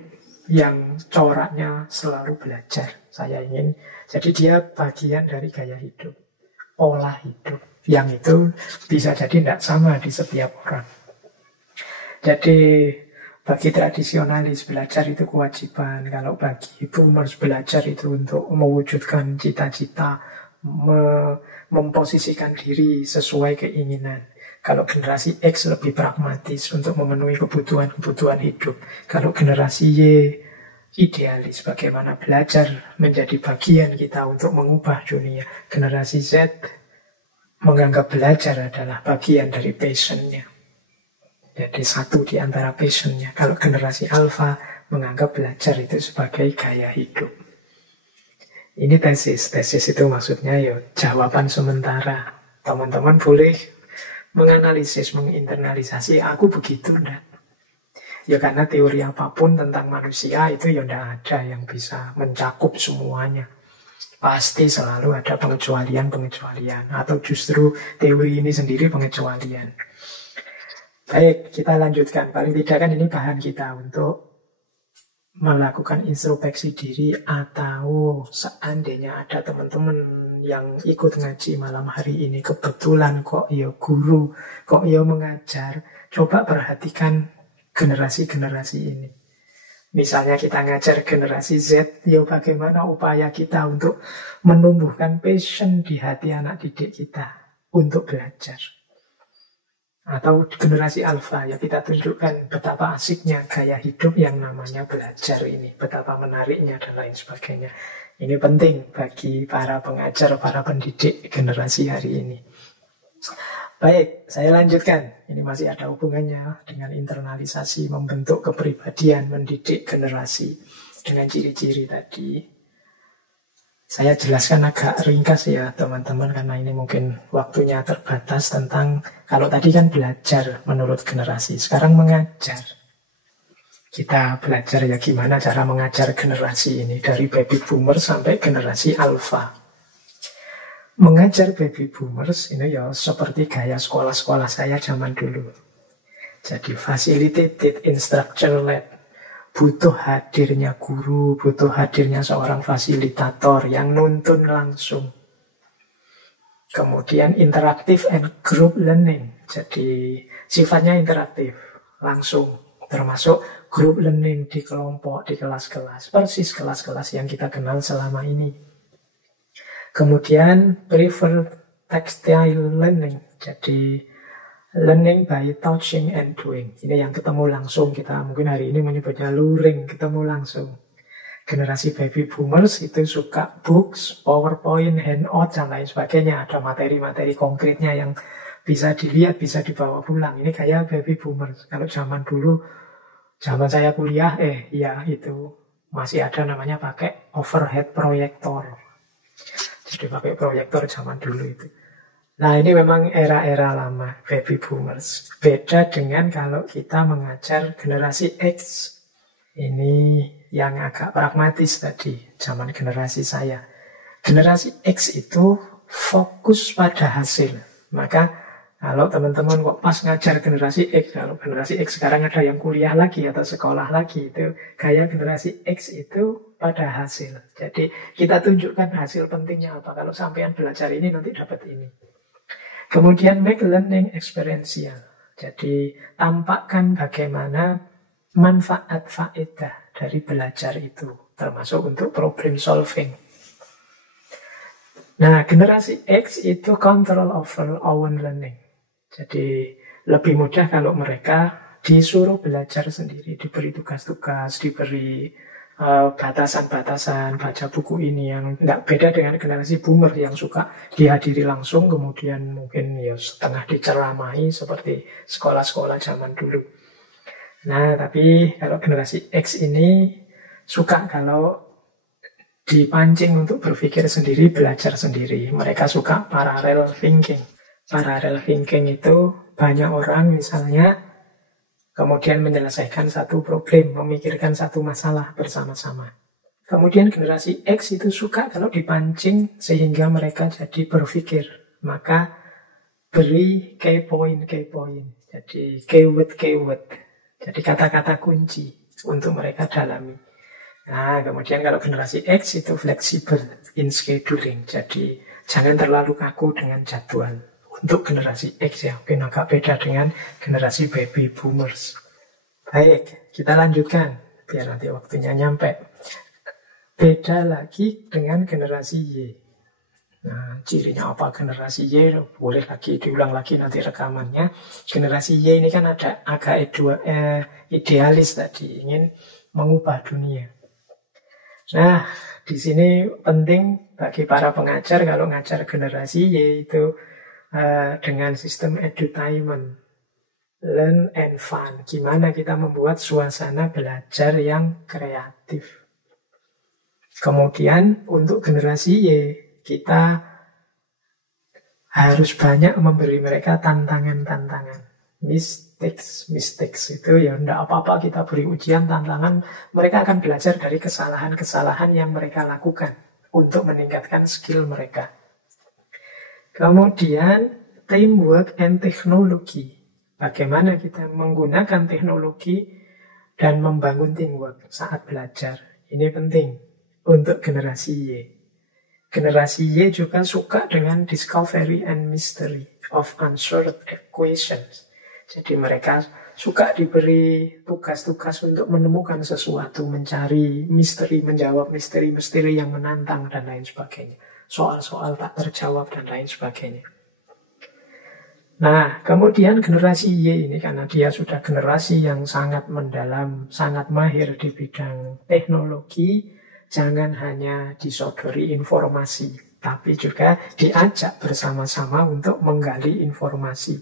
yang coraknya selalu belajar. Saya ingin, jadi dia bagian dari gaya hidup, pola hidup. Yang itu bisa jadi tidak sama di setiap orang. Jadi bagi tradisionalis belajar itu kewajiban. Kalau bagi boomers belajar itu untuk mewujudkan cita-cita, memposisikan diri sesuai keinginan. Kalau generasi X lebih pragmatis untuk memenuhi kebutuhan-kebutuhan hidup. Kalau generasi Y idealis, bagaimana belajar menjadi bagian kita untuk mengubah dunia. Generasi Z menganggap belajar adalah bagian dari passionnya. Jadi satu di antara passionnya. Kalau generasi alpha menganggap belajar itu sebagai gaya hidup. Ini tesis. Tesis itu maksudnya ya jawaban sementara. Teman-teman boleh menganalisis, menginternalisasi, aku begitu enggak. Ya karena teori apapun tentang manusia itu ya enggak ada yang bisa mencakup semuanya. Pasti selalu ada pengecualian-pengecualian. Atau justru teori ini sendiri pengecualian. Baik, kita lanjutkan. Paling tidak kan ini bahan kita untuk melakukan introspeksi diri. Atau seandainya ada teman-teman yang ikut ngaji malam hari ini, kebetulan kok ya guru, kok ya mengajar, coba perhatikan generasi-generasi ini. Misalnya kita ngajar generasi Z, ya bagaimana upaya kita untuk menumbuhkan passion di hati anak didik kita untuk belajar. Atau generasi alfa, ya kita tunjukkan betapa asiknya gaya hidup yang namanya belajar ini, betapa menariknya dan lain sebagainya. Ini penting bagi para pengajar, para pendidik generasi hari ini. Baik, saya lanjutkan. Ini masih ada hubungannya dengan internalisasi, membentuk kepribadian, mendidik generasi dengan ciri-ciri tadi. Saya jelaskan agak ringkas ya teman-teman, karena ini mungkin waktunya terbatas tentang, kalau tadi kan belajar menurut generasi, sekarang mengajar. Kita belajar ya gimana cara mengajar generasi ini, dari baby boomer sampai generasi alpha. Mengajar baby boomers ini ya seperti gaya sekolah-sekolah saya zaman dulu. Jadi facilitated, instructor led. Butuh hadirnya guru, butuh hadirnya seorang fasilitator yang nuntun langsung. Kemudian interaktif and group learning. Jadi sifatnya interaktif, langsung. Termasuk group learning di kelompok, di kelas-kelas. Persis kelas-kelas yang kita kenal selama ini. Kemudian prefer tactile learning. Jadi learning by touching and doing. Ini yang ketemu langsung. Kita mungkin hari ini menyebutnya luring, ketemu langsung. Generasi baby boomers itu suka books, PowerPoint, handout, dan lain sebagainya. Ada materi-materi konkretnya yang bisa dilihat, bisa dibawa pulang. Ini kayak baby boomers. Kalau zaman dulu, zaman saya kuliah, ya itu masih ada namanya pakai overhead projector. Jadi pakai proyektor zaman dulu itu. Nah ini memang era-era lama, baby boomers. Beda dengan kalau kita mengajar generasi X. Ini yang agak pragmatis tadi, zaman generasi saya. Generasi X itu fokus pada hasil. Maka kalau teman-teman kok pas ngajar generasi X, kalau generasi X sekarang ada yang kuliah lagi atau sekolah lagi, itu kayak generasi X itu pada hasil. Jadi kita tunjukkan hasil pentingnya apa. Kalau sampean belajar ini nanti dapat ini. Kemudian make learning experiential. Jadi tampakkan bagaimana manfaat faedah dari belajar itu, termasuk untuk problem solving. Nah, generasi X itu control over own learning. Jadi lebih mudah kalau mereka disuruh belajar sendiri, diberi tugas-tugas, diberi batasan-batasan, baca buku ini, yang nggak beda dengan generasi boomer yang suka dihadiri langsung, kemudian mungkin ya setengah diceramahi seperti sekolah-sekolah zaman dulu. Nah, tapi kalau generasi X ini suka kalau dipancing untuk berpikir sendiri, belajar sendiri. Mereka suka parallel thinking. Parallel thinking itu banyak orang misalnya kemudian menyelesaikan satu problem, memikirkan satu masalah bersama-sama. Kemudian generasi X itu suka kalau dipancing sehingga mereka jadi berpikir. Maka beri key point. Jadi keyword-keyword. Jadi kata-kata kunci untuk mereka dalami. Nah, kemudian kalau generasi X itu fleksibel in scheduling. Jadi jangan terlalu kaku dengan jadwal. Untuk generasi X ya, mungkin agak beda dengan generasi baby boomers. Baik, kita lanjutkan biar nanti waktunya nyampe. Beda lagi dengan generasi Y. Nah, cirinya apa generasi Y? Boleh lagi diulang lagi nanti rekamannya. Generasi Y ini kan ada agak idealis tadi, ingin mengubah dunia. Nah, di sini penting bagi para pengajar kalau ngajar generasi Y itu dengan sistem edutainment. Learn and fun. Gimana kita membuat suasana belajar yang kreatif. Kemudian untuk generasi Y, kita harus banyak memberi mereka tantangan-tantangan. Mistakes itu ya enggak apa-apa kita beri ujian, tantangan. Mereka akan belajar dari kesalahan-kesalahan yang mereka lakukan untuk meningkatkan skill mereka. Kemudian teamwork and technology. Bagaimana kita menggunakan teknologi dan membangun teamwork saat belajar. Ini penting untuk generasi Y. Generasi Y juga suka dengan discovery and mystery of answered questions. Jadi mereka suka diberi tugas-tugas untuk menemukan sesuatu, mencari misteri, menjawab misteri-misteri yang menantang dan lain sebagainya. Soal-soal tak terjawab dan lain sebagainya. Nah, kemudian generasi Y ini karena dia sudah generasi yang sangat mendalam, sangat mahir di bidang teknologi, jangan hanya disodori informasi, tapi juga diajak bersama-sama untuk menggali informasi.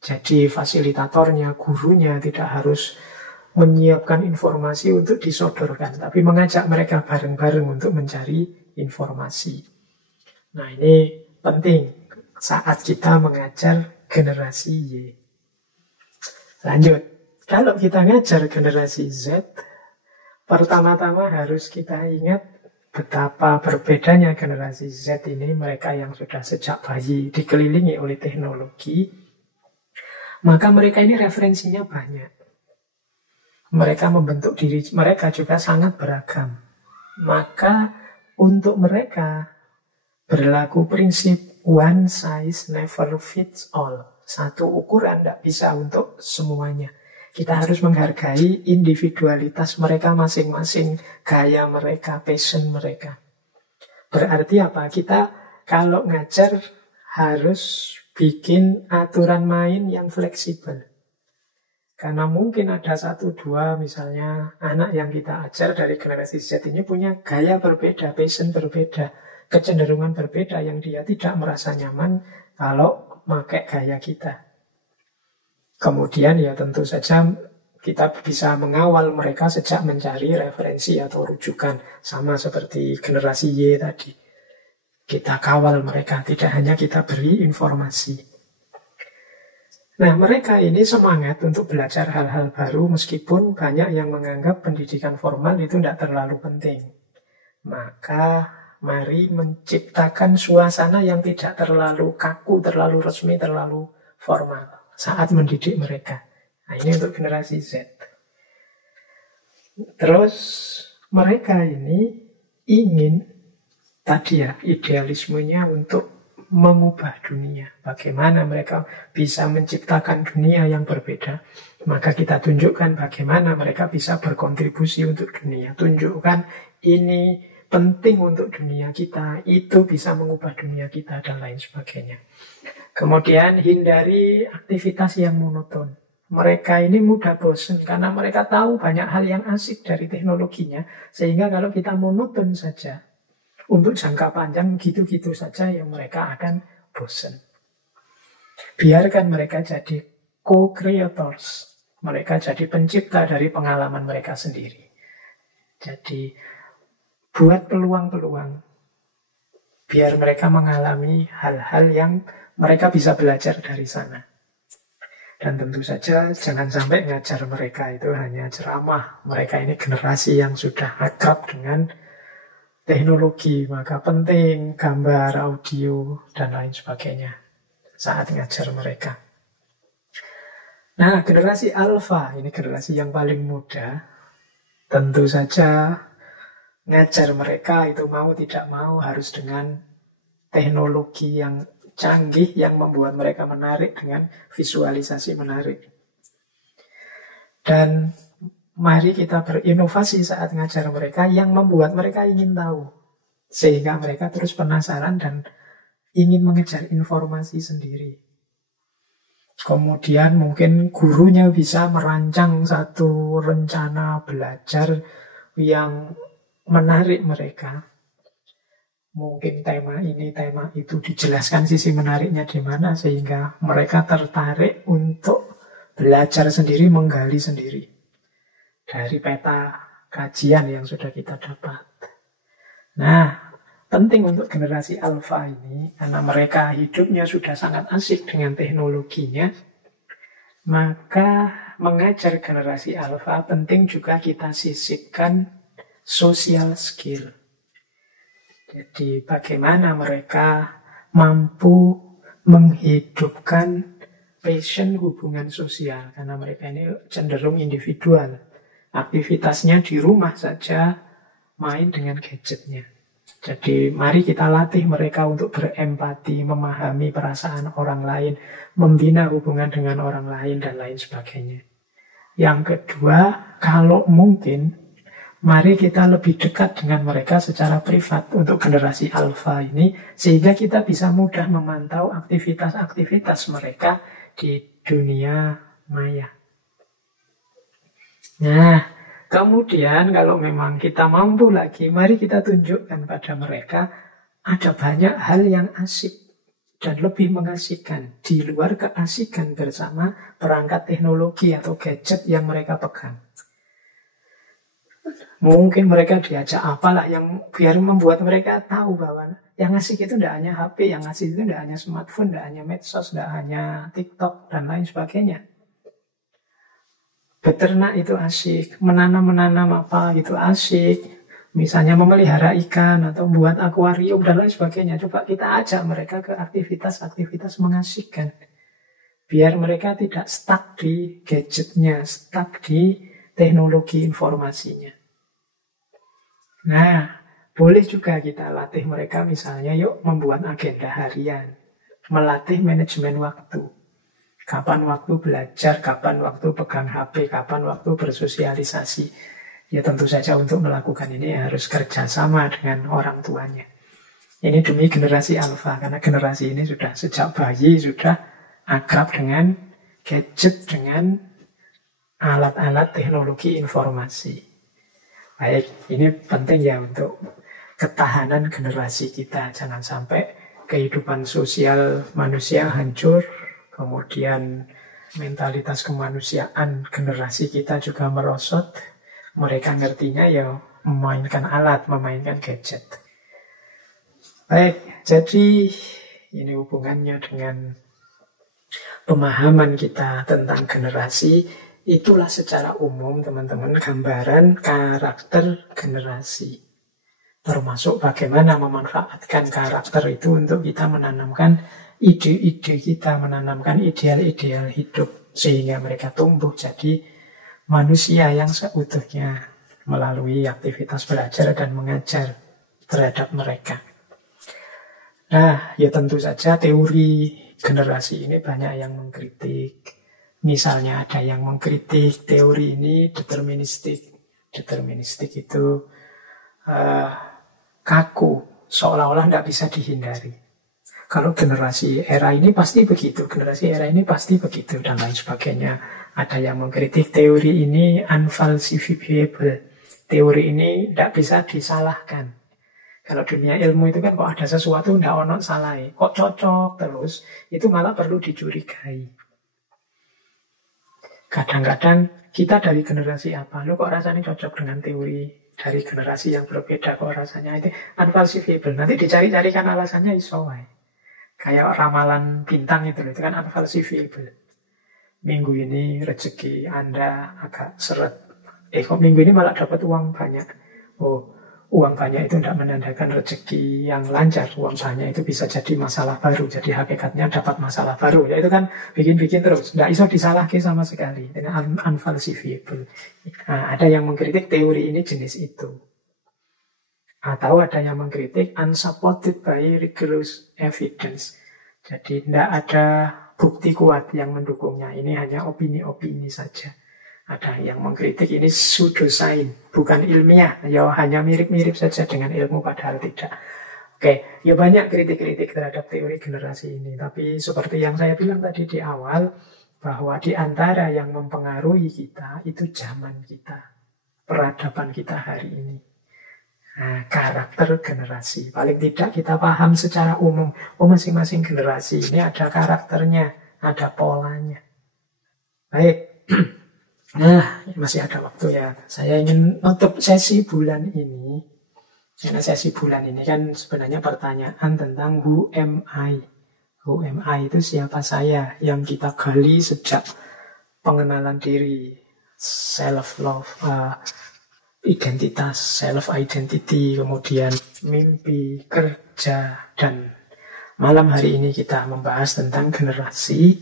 Jadi fasilitatornya, gurunya tidak harus menyiapkan informasi untuk disodorkan, tapi mengajak mereka bareng-bareng untuk mencari informasi. Nah, ini penting saat kita mengajar generasi Y. Lanjut, kalau kita ngajar generasi Z, pertama-tama harus kita ingat betapa berbedanya generasi Z ini, mereka yang sudah sejak bayi dikelilingi oleh teknologi, maka mereka ini referensinya banyak. Mereka membentuk diri mereka juga sangat beragam. Maka untuk mereka berlaku prinsip one size never fits all. Satu ukuran tidak bisa untuk semuanya. Kita harus menghargai individualitas mereka masing-masing, gaya mereka, passion mereka. Berarti apa? Kita kalau ngajar harus bikin aturan main yang fleksibel. Karena mungkin ada satu dua misalnya anak yang kita ajar dari generasi Z ini punya gaya berbeda, passion berbeda, kecenderungan berbeda yang dia tidak merasa nyaman kalau pakai gaya kita. Kemudian ya tentu saja kita bisa mengawal mereka sejak mencari referensi atau rujukan. Sama seperti generasi Y tadi. Kita kawal mereka, tidak hanya kita beri informasi. Nah, mereka ini semangat untuk belajar hal-hal baru meskipun banyak yang menganggap pendidikan formal itu tidak terlalu penting. Maka mari menciptakan suasana yang tidak terlalu kaku, terlalu resmi, terlalu formal saat mendidik mereka. Nah, ini untuk generasi Z. Terus mereka ini ingin tadi ya idealismenya untuk mengubah dunia. Bagaimana mereka bisa menciptakan dunia yang berbeda. Maka kita tunjukkan bagaimana mereka bisa berkontribusi untuk dunia. Tunjukkan ini penting untuk dunia kita, itu bisa mengubah dunia kita dan lain sebagainya. Kemudian hindari aktivitas yang monoton. Mereka ini mudah bosan karena mereka tahu banyak hal yang asik dari teknologinya. Sehingga kalau kita monoton saja, untuk jangka panjang gitu-gitu saja yang mereka akan bosan. Biarkan mereka jadi co-creators. Mereka jadi pencipta dari pengalaman mereka sendiri. Jadi buat peluang-peluang. Biar mereka mengalami hal-hal yang mereka bisa belajar dari sana. Dan tentu saja jangan sampai ngajar mereka itu hanya ceramah. Mereka ini generasi yang sudah akrab dengan teknologi, maka penting gambar, audio, dan lain sebagainya saat ngajar mereka. Nah, generasi alfa, ini generasi yang paling muda. Tentu saja ngajar mereka itu mau tidak mau harus dengan teknologi yang canggih yang membuat mereka menarik dengan visualisasi menarik. Dan mari kita berinovasi saat ngajar mereka yang membuat mereka ingin tahu. Sehingga mereka terus penasaran dan ingin mengejar informasi sendiri. Kemudian mungkin gurunya bisa merancang satu rencana belajar yang menarik mereka. Mungkin tema ini, tema itu dijelaskan sisi menariknya di mana sehingga mereka tertarik untuk belajar sendiri, menggali sendiri dari peta kajian yang sudah kita dapat. Nah, penting untuk generasi alfa ini karena mereka hidupnya sudah sangat asik dengan teknologinya, maka mengajar generasi alfa penting juga kita sisipkan social skill. Jadi bagaimana mereka mampu menghidupkan passion hubungan sosial. Karena mereka ini cenderung individual. Aktivitasnya di rumah saja, main dengan gadgetnya. Jadi mari kita latih mereka untuk berempati, memahami perasaan orang lain, membina hubungan dengan orang lain, dan lain sebagainya. Yang kedua, kalau mungkin mari kita lebih dekat dengan mereka secara privat untuk generasi alfa ini, sehingga kita bisa mudah memantau aktivitas-aktivitas mereka di dunia maya. Nah, kemudian kalau memang kita mampu lagi, mari kita tunjukkan pada mereka ada banyak hal yang asik dan lebih mengasihkan di luar keasikan bersama perangkat teknologi atau gadget yang mereka pegang. Mungkin mereka diajak apalah yang biar membuat mereka tahu bahwa yang asik itu tidak hanya HP, yang asik itu tidak hanya smartphone, tidak hanya medsos, tidak hanya TikTok, dan lain sebagainya. Beternak itu asik, menanam apa itu asik, misalnya memelihara ikan atau buat akuarium dan lain sebagainya. Coba kita ajak mereka ke aktivitas-aktivitas mengasihkan. Biar mereka tidak stuck di gadgetnya, stuck di teknologi informasinya. Nah, boleh juga kita latih mereka misalnya yuk membuat agenda harian, melatih manajemen waktu. Kapan waktu belajar, kapan waktu pegang HP, kapan waktu bersosialisasi. Ya tentu saja untuk melakukan ini harus kerjasama dengan orang tuanya. Ini demi generasi alfa, karena generasi ini sudah sejak bayi sudah akrab dengan gadget, dengan alat-alat teknologi informasi. Baik, ini penting ya untuk ketahanan generasi kita. Jangan sampai kehidupan sosial manusia hancur, kemudian mentalitas kemanusiaan generasi kita juga merosot. Mereka ngertinya ya memainkan alat, memainkan gadget. Baik, jadi ini hubungannya dengan pemahaman kita tentang generasi. Itulah secara umum teman-teman gambaran karakter generasi. Termasuk bagaimana memanfaatkan karakter itu untuk kita menanamkan ide-ide kita, menanamkan ideal-ideal hidup. Sehingga mereka tumbuh jadi manusia yang seutuhnya melalui aktivitas belajar dan mengajar terhadap mereka. Nah, ya tentu saja teori generasi ini banyak yang mengkritik. Misalnya ada yang mengkritik teori ini deterministik. Deterministik itu kaku, seolah-olah tidak bisa dihindari. Kalau generasi era ini pasti begitu, generasi era ini pasti begitu, dan lain sebagainya. Ada yang mengkritik teori ini unfalsifiable. Teori ini tidak bisa disalahkan. Kalau dunia ilmu itu kan kok ada sesuatu tidak ono salah, kok cocok terus, itu malah perlu dicurigai. Kadang-kadang kita dari generasi apa, lo kok rasanya cocok dengan teori dari generasi yang berbeda, kok rasanya itu unfalsifiable. Nanti dicari-carikan alasannya iso wae. Kayak ramalan bintang itu kan unfalsifiable. Minggu ini rezeki Anda agak seret. Kok minggu ini malah dapat uang banyak. Oh, uang banyak itu tidak menandakan rezeki yang lancar. Uang banyak itu bisa jadi masalah baru. Jadi hakikatnya dapat masalah baru. Ya itu kan bikin-bikin terus. Tidak bisa disalahkan sama sekali. Dengan unfalsifiable. Nah, ada yang mengkritik teori ini jenis itu. Atau ada yang mengkritik unsupported by rigorous evidence. Jadi tidak ada bukti kuat yang mendukungnya. Ini hanya opini-opini saja. Ada yang mengkritik ini pseudosains, bukan ilmiah, ya hanya mirip-mirip saja dengan ilmu padahal tidak. Oke, ya banyak kritik-kritik terhadap teori generasi ini. Tapi seperti yang saya bilang tadi di awal, bahwa di antara yang mempengaruhi kita itu zaman kita, peradaban kita hari ini. Nah, karakter generasi. Paling tidak kita paham secara umum, masing-masing generasi ini ada karakternya, ada polanya. Baik. Nah, masih ada waktu ya. Saya ingin nutup sesi bulan ini. Karena sesi bulan ini kan sebenarnya pertanyaan tentang who am I? Who am I itu siapa saya? Yang kita gali sejak pengenalan diri, self-love, identitas, self-identity, kemudian mimpi, kerja, dan malam hari ini kita membahas tentang generasi.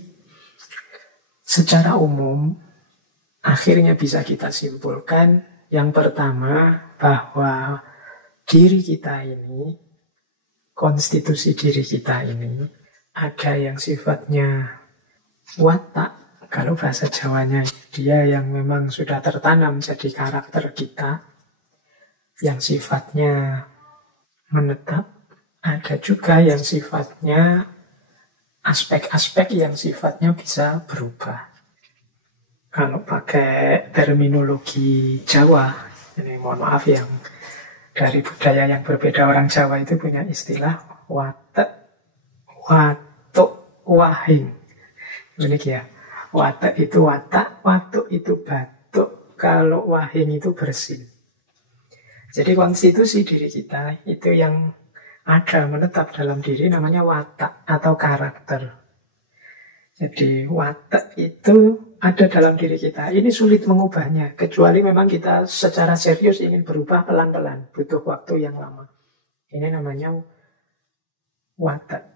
Secara umum, akhirnya bisa kita simpulkan yang pertama bahwa diri kita ini, konstitusi diri kita ini, ada yang sifatnya watak, kalau bahasa Jawanya dia yang memang sudah tertanam jadi karakter kita, yang sifatnya menetap, ada juga yang sifatnya aspek-aspek yang sifatnya bisa berubah. Kalau pakai terminologi Jawa, ini mohon maaf yang dari budaya yang berbeda, orang Jawa itu punya istilah watek, watuk, wahing. Ini ya, watek itu watak, watuk itu batuk, kalau wahing itu bersin. Jadi konstitusi diri kita itu yang ada menetap dalam diri namanya watak atau karakter. Jadi watak itu ada dalam diri kita. Ini sulit mengubahnya, kecuali memang kita secara serius ingin berubah pelan-pelan, butuh waktu yang lama. Ini namanya watak.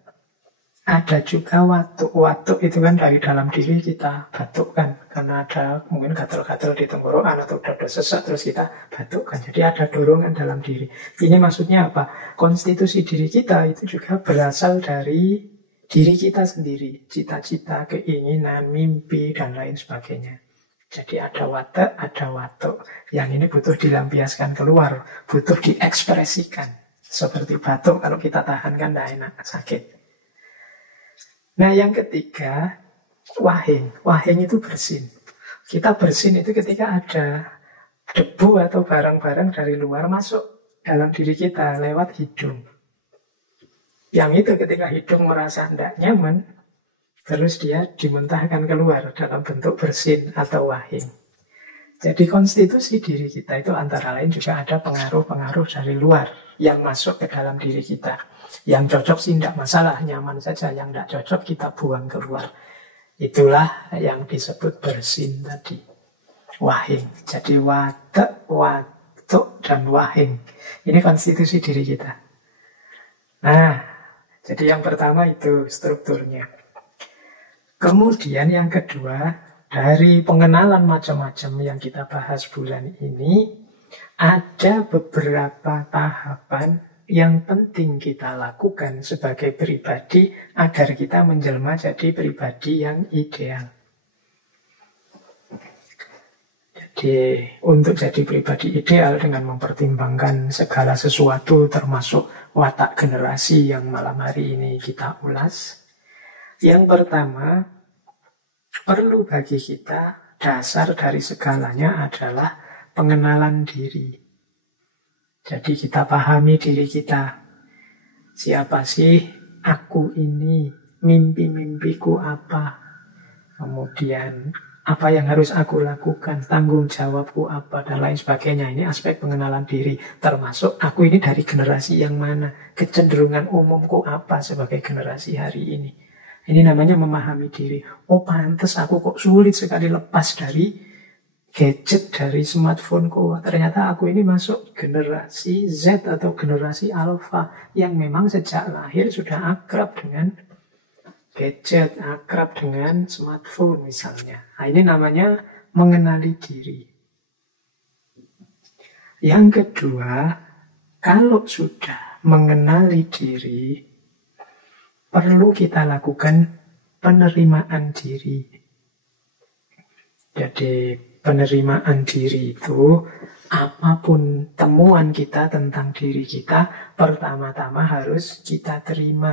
Ada juga watuk. Watuk itu kan dari dalam diri kita batukkan, karena ada mungkin gatal-gatal di tenggorokan atau dada sesak, terus kita batukkan. Jadi ada dorongan dalam diri. Ini maksudnya apa? Konstitusi diri kita itu juga berasal dari diri kita sendiri, cita-cita, keinginan, mimpi, dan lain sebagainya. Jadi ada watak, ada watuk. Yang ini butuh dilampiaskan keluar, butuh diekspresikan. Seperti batuk, kalau kita tahan kan tidak enak, sakit. Nah yang ketiga, wahing. Wahing itu bersin. Kita bersin itu ketika ada debu atau barang-barang dari luar masuk dalam diri kita lewat hidung. Yang itu ketika hidung merasa tidak nyaman, terus dia dimuntahkan keluar dalam bentuk bersin atau wahing. Jadi konstitusi diri kita itu antara lain juga ada pengaruh-pengaruh dari luar yang masuk ke dalam diri kita. Yang cocok sih tidak masalah, nyaman saja. Yang tidak cocok kita buang keluar. Itulah yang disebut bersin tadi, wahing. Jadi watak, watuk, dan wahing. Ini konstitusi diri kita. Nah, jadi yang pertama itu strukturnya. Kemudian yang kedua, dari pengenalan macam-macam yang kita bahas bulan ini, ada beberapa tahapan yang penting kita lakukan sebagai pribadi agar kita menjelma jadi pribadi yang ideal. Jadi untuk jadi pribadi ideal dengan mempertimbangkan segala sesuatu termasuk watak generasi yang malam hari ini kita ulas. Yang pertama, perlu bagi kita dasar dari segalanya adalah pengenalan diri. Jadi kita pahami diri kita. Siapa sih aku ini? Mimpi-mimpiku apa? Kemudian apa yang harus aku lakukan, tanggung jawabku apa, dan lain sebagainya. Ini aspek pengenalan diri. Termasuk aku ini dari generasi yang mana, kecenderungan umumku apa sebagai generasi hari ini. Ini namanya memahami diri. Oh pantas aku kok sulit sekali lepas dari gadget dari smartphoneku. Ternyata aku ini masuk generasi Z atau generasi Alpha yang memang sejak lahir sudah akrab dengan gadget, akrab dengan smartphone misalnya. Nah, ini namanya mengenali diri. Yang kedua, kalau sudah mengenali diri, perlu kita lakukan penerimaan diri. Jadi penerimaan diri itu, apapun temuan kita tentang diri kita, pertama-tama harus kita terima.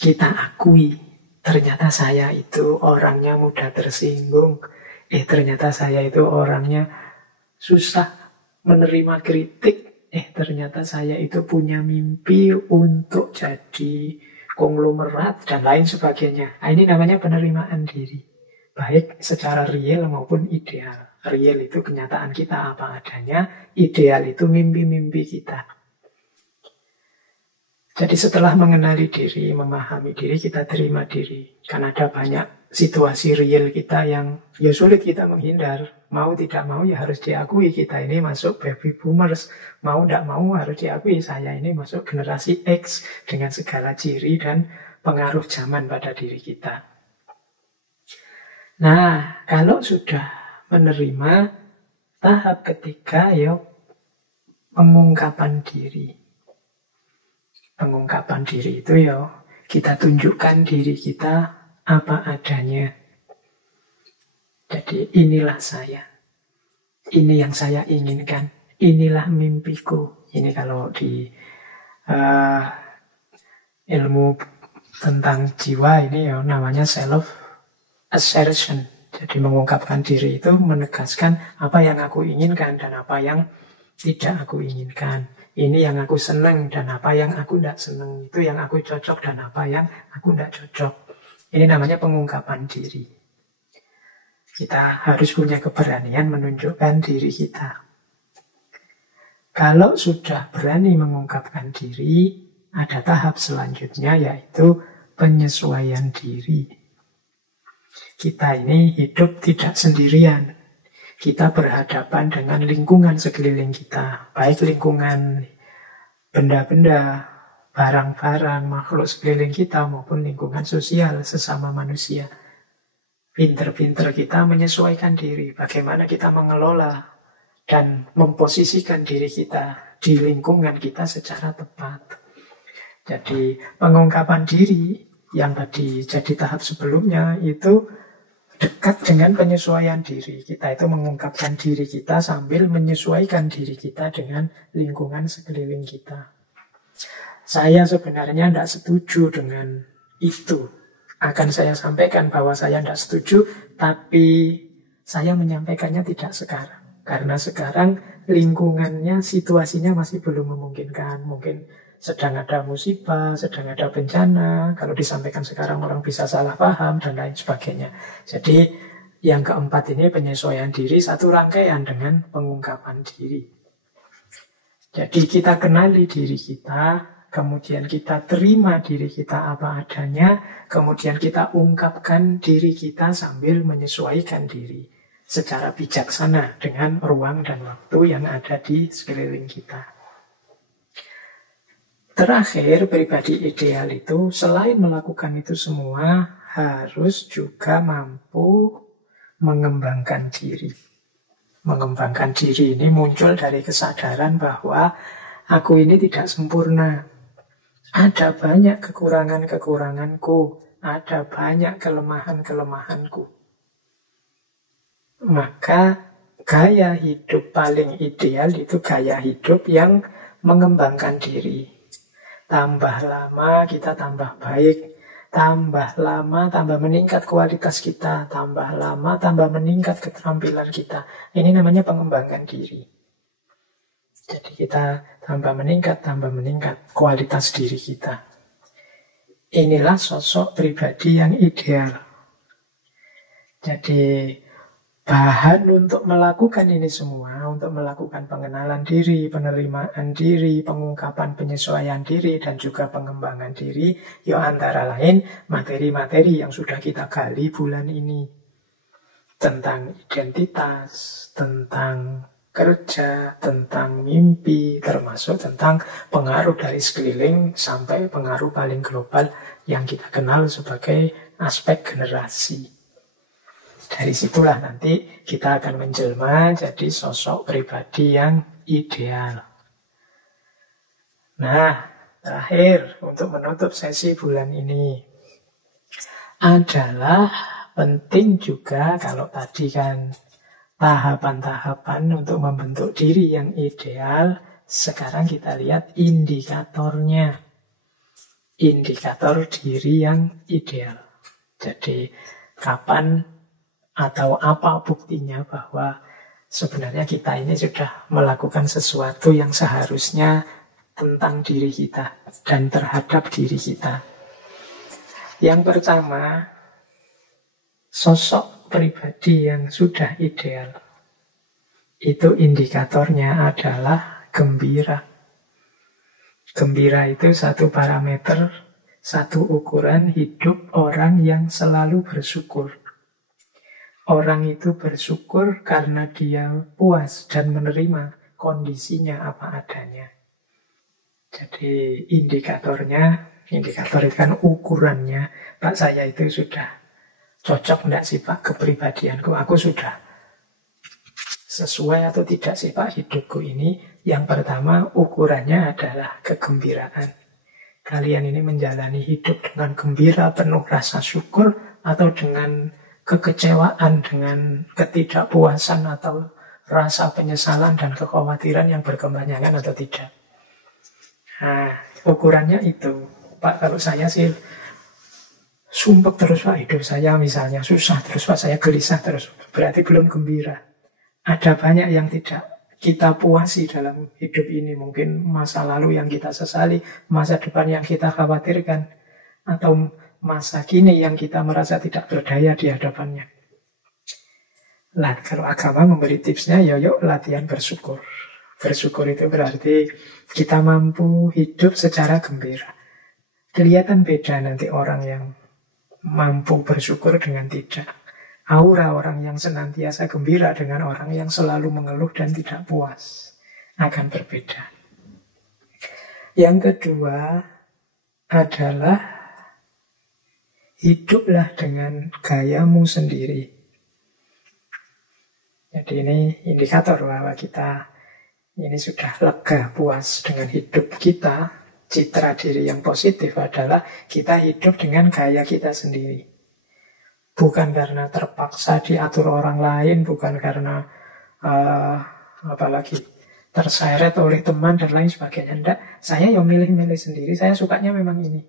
Kita akui, ternyata saya itu orangnya mudah tersinggung. Ternyata saya itu orangnya susah menerima kritik. Ternyata saya itu punya mimpi untuk jadi konglomerat dan lain sebagainya. Nah, ini namanya penerimaan diri. Baik secara real maupun ideal. Real itu kenyataan kita apa adanya, ideal itu mimpi-mimpi kita. Jadi setelah mengenali diri, memahami diri, kita terima diri. Karena ada banyak situasi real kita yang ya sulit kita menghindar. Mau tidak mau ya harus diakui kita ini masuk baby boomers. Mau tidak mau harus diakui saya ini masuk generasi X dengan segala ciri dan pengaruh zaman pada diri kita. Nah, kalau sudah menerima, tahap ketiga ya pengungkapan diri. Pengungkapan diri itu ya kita tunjukkan diri kita apa adanya. Jadi inilah saya. Ini yang saya inginkan. Inilah mimpiku. Ini kalau di ilmu tentang jiwa ini ya namanya self-assertion. Jadi mengungkapkan diri itu menegaskan apa yang aku inginkan dan apa yang tidak aku inginkan. Ini yang aku senang dan apa yang aku tidak senang. Itu yang aku cocok dan apa yang aku tidak cocok. Ini namanya pengungkapan diri. Kita harus punya keberanian menunjukkan diri kita. Kalau sudah berani mengungkapkan diri, ada tahap selanjutnya yaitu penyesuaian diri. Kita ini hidup tidak sendirian. Kita berhadapan dengan lingkungan sekeliling kita. Baik lingkungan benda-benda, barang-barang, makhluk sekeliling kita maupun lingkungan sosial sesama manusia. Pinter-pinter kita menyesuaikan diri. Bagaimana kita mengelola dan memposisikan diri kita di lingkungan kita secara tepat. Jadi pengungkapan diri yang tadi jadi tahap sebelumnya itu dekat dengan penyesuaian diri. Kita itu mengungkapkan diri kita sambil menyesuaikan diri kita dengan lingkungan sekeliling kita. Saya sebenarnya tidak setuju dengan itu. Akan saya sampaikan bahwa saya tidak setuju, tapi saya menyampaikannya tidak sekarang. Karena sekarang lingkungannya, situasinya masih belum memungkinkan. Mungkin sedang ada musibah, sedang ada bencana. Kalau disampaikan sekarang orang bisa salah paham dan lain sebagainya. Jadi yang keempat ini penyesuaian diri, satu rangkaian dengan pengungkapan diri. Jadi kita kenali diri kita, kemudian kita terima diri kita apa adanya, kemudian kita ungkapkan diri kita sambil menyesuaikan diri secara bijaksana dengan ruang dan waktu yang ada di sekeliling kita. Terakhir, pribadi ideal itu selain melakukan itu semua, harus juga mampu mengembangkan diri. Mengembangkan diri ini muncul dari kesadaran bahwa aku ini tidak sempurna. Ada banyak kekurangan-kekuranganku, ada banyak kelemahan-kelemahanku. Maka gaya hidup paling ideal itu gaya hidup yang mengembangkan diri. Tambah lama kita tambah baik, tambah lama tambah meningkat kualitas kita, tambah lama tambah meningkat keterampilan kita. Ini namanya pengembangan diri. Jadi kita tambah meningkat kualitas diri kita. Inilah sosok pribadi yang ideal. Jadi bahan untuk melakukan ini semua, untuk melakukan pengenalan diri, penerimaan diri, pengungkapan penyesuaian diri, dan juga pengembangan diri, ya antara lain materi-materi yang sudah kita gali bulan ini. tentang identitas, tentang kerja, tentang mimpi, termasuk tentang pengaruh dari sekeliling sampai pengaruh paling global yang kita kenal sebagai aspek generasi. Dari situlah nanti kita akan menjelma jadi sosok pribadi yang ideal. Nah, terakhir untuk menutup sesi bulan ini adalah penting juga, kalau tadi kan tahapan-tahapan untuk membentuk diri yang ideal, sekarang kita lihat indikatornya. Indikator diri yang ideal. Jadi kapan atau apa buktinya bahwa sebenarnya kita ini sudah melakukan sesuatu yang seharusnya tentang diri kita dan terhadap diri kita. Yang pertama, sosok pribadi yang sudah ideal, itu indikatornya adalah gembira. Gembira itu satu parameter, satu ukuran hidup orang yang selalu bersyukur. Orang itu bersyukur karena dia puas dan menerima kondisinya apa adanya. Jadi indikator itu kan ukurannya, Pak saya itu sudah cocok enggak sih Pak kepribadianku? Aku sudah sesuai atau tidak sih Pak hidupku ini? Yang pertama ukurannya adalah kegembiraan. Kalian ini menjalani hidup dengan gembira, penuh rasa syukur, atau dengan kekecewaan, dengan ketidakpuasan, atau rasa penyesalan dan kekhawatiran yang berkepanjangan atau tidak? Nah, ukurannya itu. Pak kalau saya sih sumpek terus Pak hidup saya, misalnya susah terus Pak, saya gelisah terus, berarti belum gembira. Ada banyak yang tidak kita puasi dalam hidup ini. Mungkin masa lalu yang kita sesali, masa depan yang kita khawatirkan, atau masa kini yang kita merasa tidak berdaya di hadapannya. Nah, kalau agama memberi tipsnya, yuk latihan bersyukur. Bersyukur itu berarti kita mampu hidup secara gembira. Kelihatan beda nanti orang yang mampu bersyukur dengan tidak. Aura orang yang senantiasa gembira dengan orang yang selalu mengeluh dan tidak puas akan berbeda. Yang kedua adalah hiduplah dengan gayamu sendiri. Jadi ini indikator bahwa kita ini sudah lega, puas dengan hidup kita. Citra diri yang positif adalah kita hidup dengan gaya kita sendiri. Bukan karena terpaksa diatur orang lain, bukan karena apalagi terseret oleh teman dan lain sebagainya. Enggak, saya yang milih-milih sendiri, saya sukanya memang ini.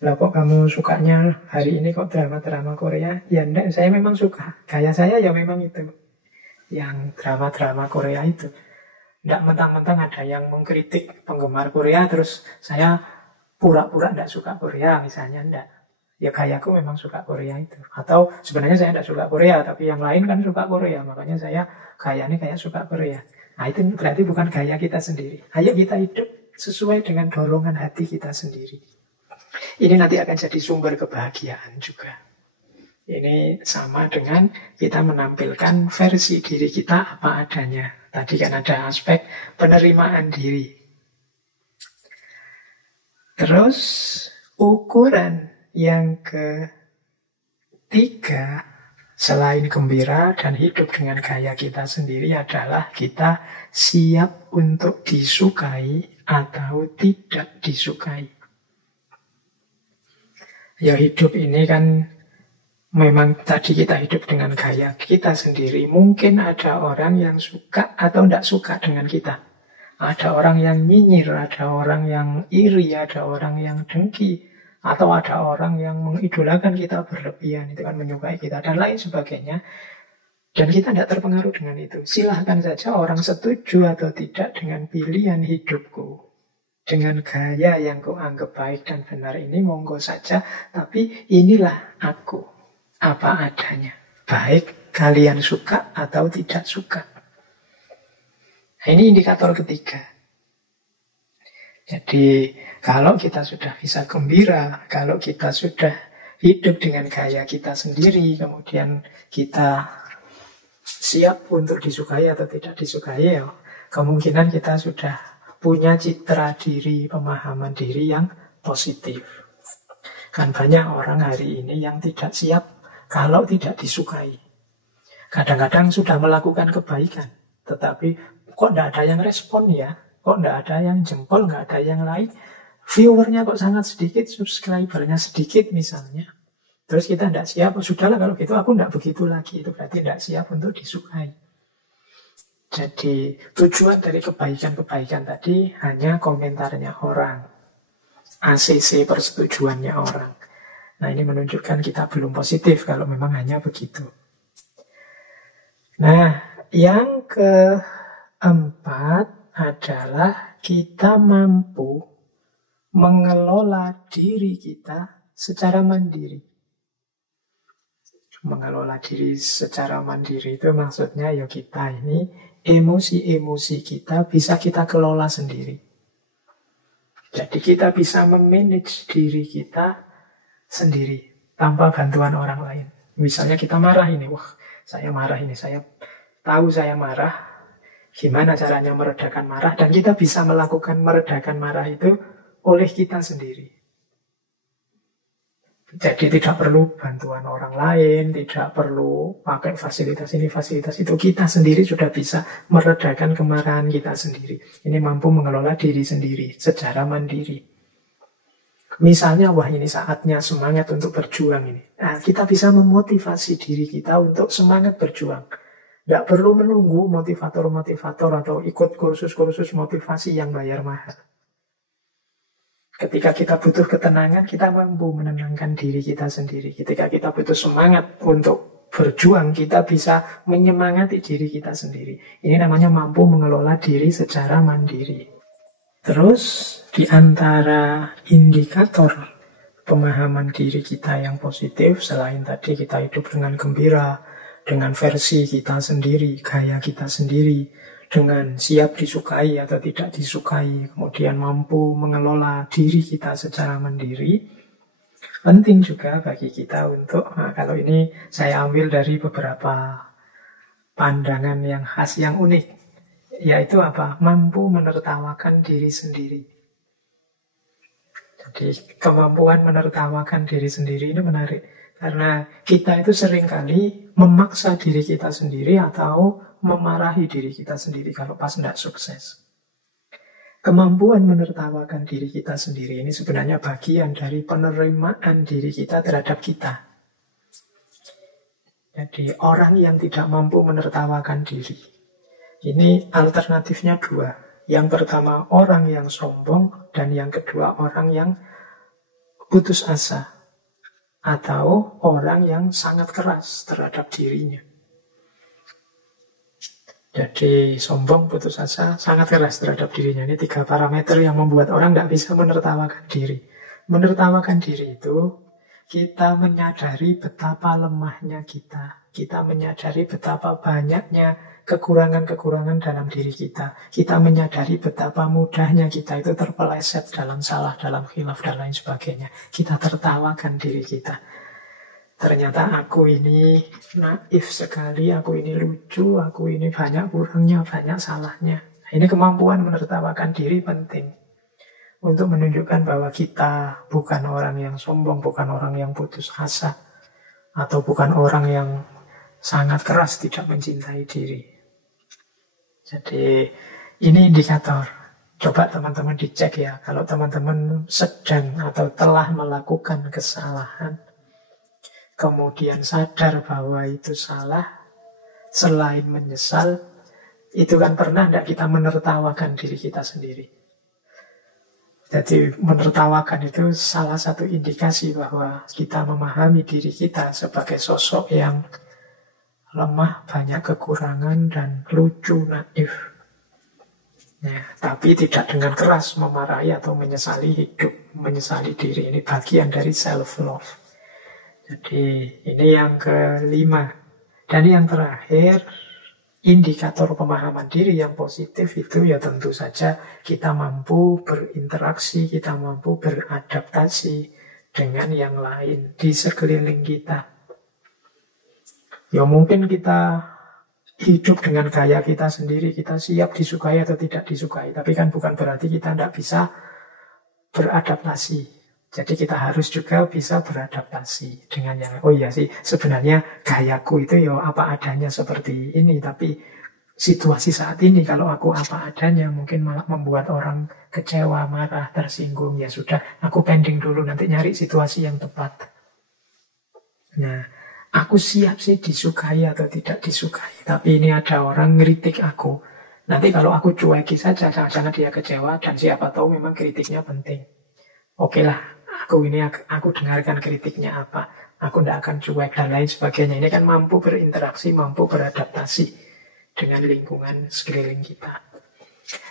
Lah kok kamu sukanya hari ini kok drama-drama Korea? Ya enggak, saya memang suka. Gaya saya ya memang itu. Yang drama-drama Korea itu. Tidak mentang-mentang ada yang mengkritik penggemar Korea, terus saya pura-pura tidak suka Korea misalnya, tidak. Ya gayaku memang suka Korea itu. Atau sebenarnya saya tidak suka Korea, tapi yang lain kan suka Korea, makanya saya gayanya kayak suka Korea. Nah itu berarti bukan gaya kita sendiri. Ayo kita hidup sesuai dengan dorongan hati kita sendiri. Ini nanti akan jadi sumber kebahagiaan juga. Ini sama dengan kita menampilkan versi diri kita apa adanya. Tadi kan ada aspek penerimaan diri. Terus ukuran yang ketiga selain gembira dan hidup dengan gaya kita sendiri adalah kita siap untuk disukai atau tidak disukai. Ya hidup ini kan memang tadi kita hidup dengan gaya kita sendiri. Mungkin ada orang yang suka atau tidak suka dengan kita. Ada orang yang nyinyir, ada orang yang iri, ada orang yang dengki, atau ada orang yang mengidolakan kita berlebihan, itu kan menyukai kita, dan lain sebagainya. Dan kita tidak terpengaruh dengan itu. Silahkan saja orang setuju atau tidak dengan pilihan hidupku. Dengan gaya yang kuanggap baik dan benar ini, monggo saja. Tapi inilah aku. Apa adanya. Baik kalian suka atau tidak suka. Nah, ini indikator ketiga. Jadi kalau kita sudah bisa gembira, kalau kita sudah hidup dengan gaya kita sendiri, kemudian kita siap untuk disukai atau tidak disukai, ya kemungkinan kita sudah punya citra diri, pemahaman diri yang positif. Kan banyak orang hari ini yang tidak siap kalau tidak disukai. Kadang-kadang sudah melakukan kebaikan, tetapi kok tidak ada yang respon ya, kok tidak ada yang jempol, nggak ada yang lain, viewernya kok sangat sedikit, subscribernya sedikit misalnya. Terus kita tidak siap, sudahlah kalau gitu aku tidak begitu lagi, itu berarti tidak siap untuk disukai. Jadi tujuan dari kebaikan-kebaikan tadi hanya komentarnya orang, ACC persetujuannya orang. Nah ini menunjukkan kita belum positif kalau memang hanya begitu. Nah yang keempat adalah kita mampu mengelola diri kita secara mandiri. Mengelola diri secara mandiri itu maksudnya ya kita ini emosi-emosi kita bisa kita kelola sendiri. Jadi kita bisa memanage diri kita sendiri tanpa bantuan orang lain. Misalnya kita marah ini, wah saya marah ini, saya tahu saya marah, gimana caranya meredakan marah, dan kita bisa melakukan meredakan marah itu oleh kita sendiri. Jadi tidak perlu bantuan orang lain, tidak perlu pakai fasilitas ini, fasilitas itu. Kita sendiri sudah bisa meredakan kemarahan kita sendiri. Ini mampu mengelola diri sendiri secara mandiri. Misalnya, wah ini saatnya semangat untuk berjuang ini. Nah, kita bisa memotivasi diri kita untuk semangat berjuang. Tidak perlu menunggu motivator-motivator atau ikut kursus-kursus motivasi yang bayar mahal. Ketika kita butuh ketenangan, kita mampu menenangkan diri kita sendiri. Ketika kita butuh semangat untuk berjuang, kita bisa menyemangati diri kita sendiri. Ini namanya mampu mengelola diri secara mandiri. Terus, di antara indikator pemahaman diri kita yang positif, selain tadi kita hidup dengan gembira, dengan versi kita sendiri, gaya kita sendiri, dengan siap disukai atau tidak disukai, kemudian mampu mengelola diri kita secara mandiri. Penting juga bagi kita untuk, kalau ini saya ambil dari beberapa pandangan yang khas, yang unik, yaitu apa? Mampu menertawakan diri sendiri. Jadi kemampuan menertawakan diri sendiri ini menarik, karena kita itu seringkali memaksa diri kita sendiri atau memarahi diri kita sendiri kalau pas tidak sukses. Kemampuan menertawakan diri kita sendiri ini sebenarnya bagian dari penerimaan diri kita terhadap kita. Jadi orang yang tidak mampu menertawakan diri, ini alternatifnya dua. Yang pertama orang yang sombong, dan yang kedua orang yang putus asa, atau orang yang sangat keras terhadap dirinya. Jadi sombong, putus asa, sangat keras terhadap dirinya. Ini 3 parameter yang membuat orang tidak bisa menertawakan diri. Menertawakan diri itu kita menyadari betapa lemahnya kita. Kita menyadari betapa banyaknya kekurangan-kekurangan dalam diri kita. Kita menyadari betapa mudahnya kita itu terpeleset dalam salah, dalam khilaf, dan lain sebagainya. Kita tertawakan diri kita. Ternyata aku ini naif sekali, aku ini lucu, aku ini banyak kurangnya, banyak salahnya. Ini kemampuan menertawakan diri penting untuk menunjukkan bahwa kita bukan orang yang sombong, bukan orang yang putus asa, atau bukan orang yang sangat keras tidak mencintai diri. Jadi ini indikator. Coba teman-teman dicek ya, kalau teman-teman sedang atau telah melakukan kesalahan, kemudian sadar bahwa itu salah, selain menyesal, itu kan pernah tidak kita menertawakan diri kita sendiri. Jadi menertawakan itu salah satu indikasi bahwa kita memahami diri kita sebagai sosok yang lemah, banyak kekurangan, dan lucu, naif. Ya, tapi tidak dengan keras memarahi atau menyesali hidup, menyesali diri. Ini bagian dari self-love. Jadi ini yang kelima. Dan yang terakhir, indikator pemahaman diri yang positif itu ya tentu saja kita mampu berinteraksi, kita mampu beradaptasi dengan yang lain di sekeliling kita. Ya mungkin kita hidup dengan gaya kita sendiri, kita siap disukai atau tidak disukai. Tapi kan bukan berarti kita tidak bisa beradaptasi. Jadi kita harus juga bisa beradaptasi dengan yang, oh iya sih, sebenarnya gayaku itu ya apa adanya seperti ini, tapi situasi saat ini kalau aku apa adanya mungkin malah membuat orang kecewa, marah, tersinggung. Ya sudah, aku pending dulu, nanti nyari situasi yang tepat. Nah, aku siap sih disukai atau tidak disukai, tapi ini ada orang ngeritik aku. Nanti kalau aku cueki saja, jangan-jangan dia kecewa, dan siapa tahu memang kritiknya penting. Oke lah, aku dengarkan kritiknya apa, aku tidak akan cuek dan lain sebagainya. Ini kan mampu berinteraksi, mampu beradaptasi dengan lingkungan sekeliling kita.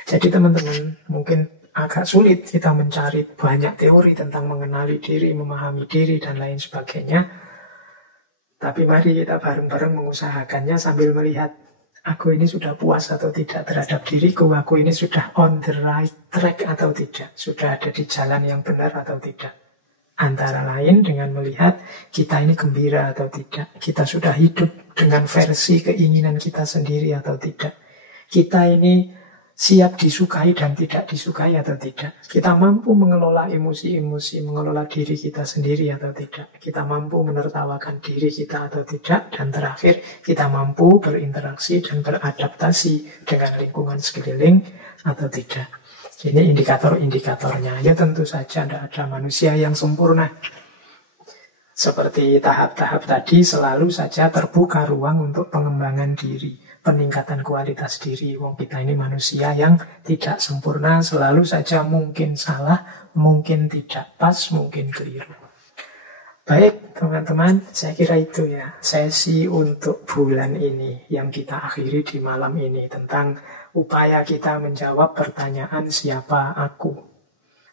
Jadi teman-teman, mungkin agak sulit kita mencari banyak teori tentang mengenali diri, memahami diri, dan lain sebagainya. Tapi mari kita bareng-bareng mengusahakannya sambil melihat, aku ini sudah puas atau tidak terhadap diriku, aku ini sudah on the right track atau tidak, sudah ada di jalan yang benar atau tidak. Antara lain dengan melihat kita ini gembira atau tidak, kita sudah hidup dengan versi keinginan kita sendiri atau tidak, kita ini siap disukai dan tidak disukai atau tidak, kita mampu mengelola emosi-emosi, mengelola diri kita sendiri atau tidak, kita mampu menertawakan diri kita atau tidak, dan terakhir kita mampu berinteraksi dan beradaptasi dengan lingkungan sekeliling atau tidak. Ini indikator-indikatornya. Ya tentu saja tidak ada manusia yang sempurna. Seperti tahap-tahap tadi, selalu saja terbuka ruang untuk pengembangan diri, peningkatan kualitas diri. Wong kita ini manusia yang tidak sempurna, selalu saja mungkin salah, mungkin tidak pas, mungkin keliru. Baik teman-teman, saya kira itu ya sesi untuk bulan ini yang kita akhiri di malam ini, tentang upaya kita menjawab pertanyaan siapa aku.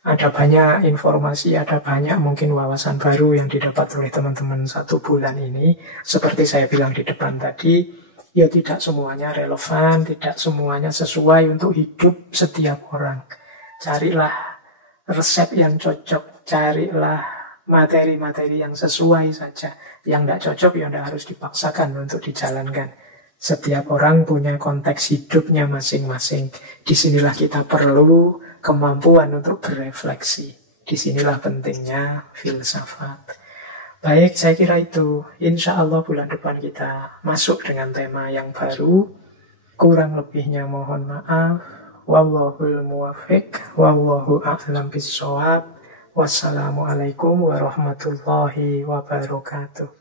Ada banyak informasi, ada banyak mungkin wawasan baru yang didapat oleh teman-teman 1 bulan ini. Seperti saya bilang di depan tadi, ya tidak semuanya relevan, tidak semuanya sesuai untuk hidup setiap orang. Carilah resep yang cocok, carilah materi-materi yang sesuai saja. Yang tidak cocok ya tidak harus dipaksakan untuk dijalankan. Setiap orang punya konteks hidupnya masing-masing. Disinilah kita perlu kemampuan untuk berefleksi. Disinilah pentingnya filsafat. Baik, saya kira itu. Insya Allah bulan depan kita masuk dengan tema yang baru. Kurang lebihnya mohon maaf. Wallahul muwaffiq. Wallahu a'lam bishawab. Wassalamualaikum warahmatullahi wabarakatuh.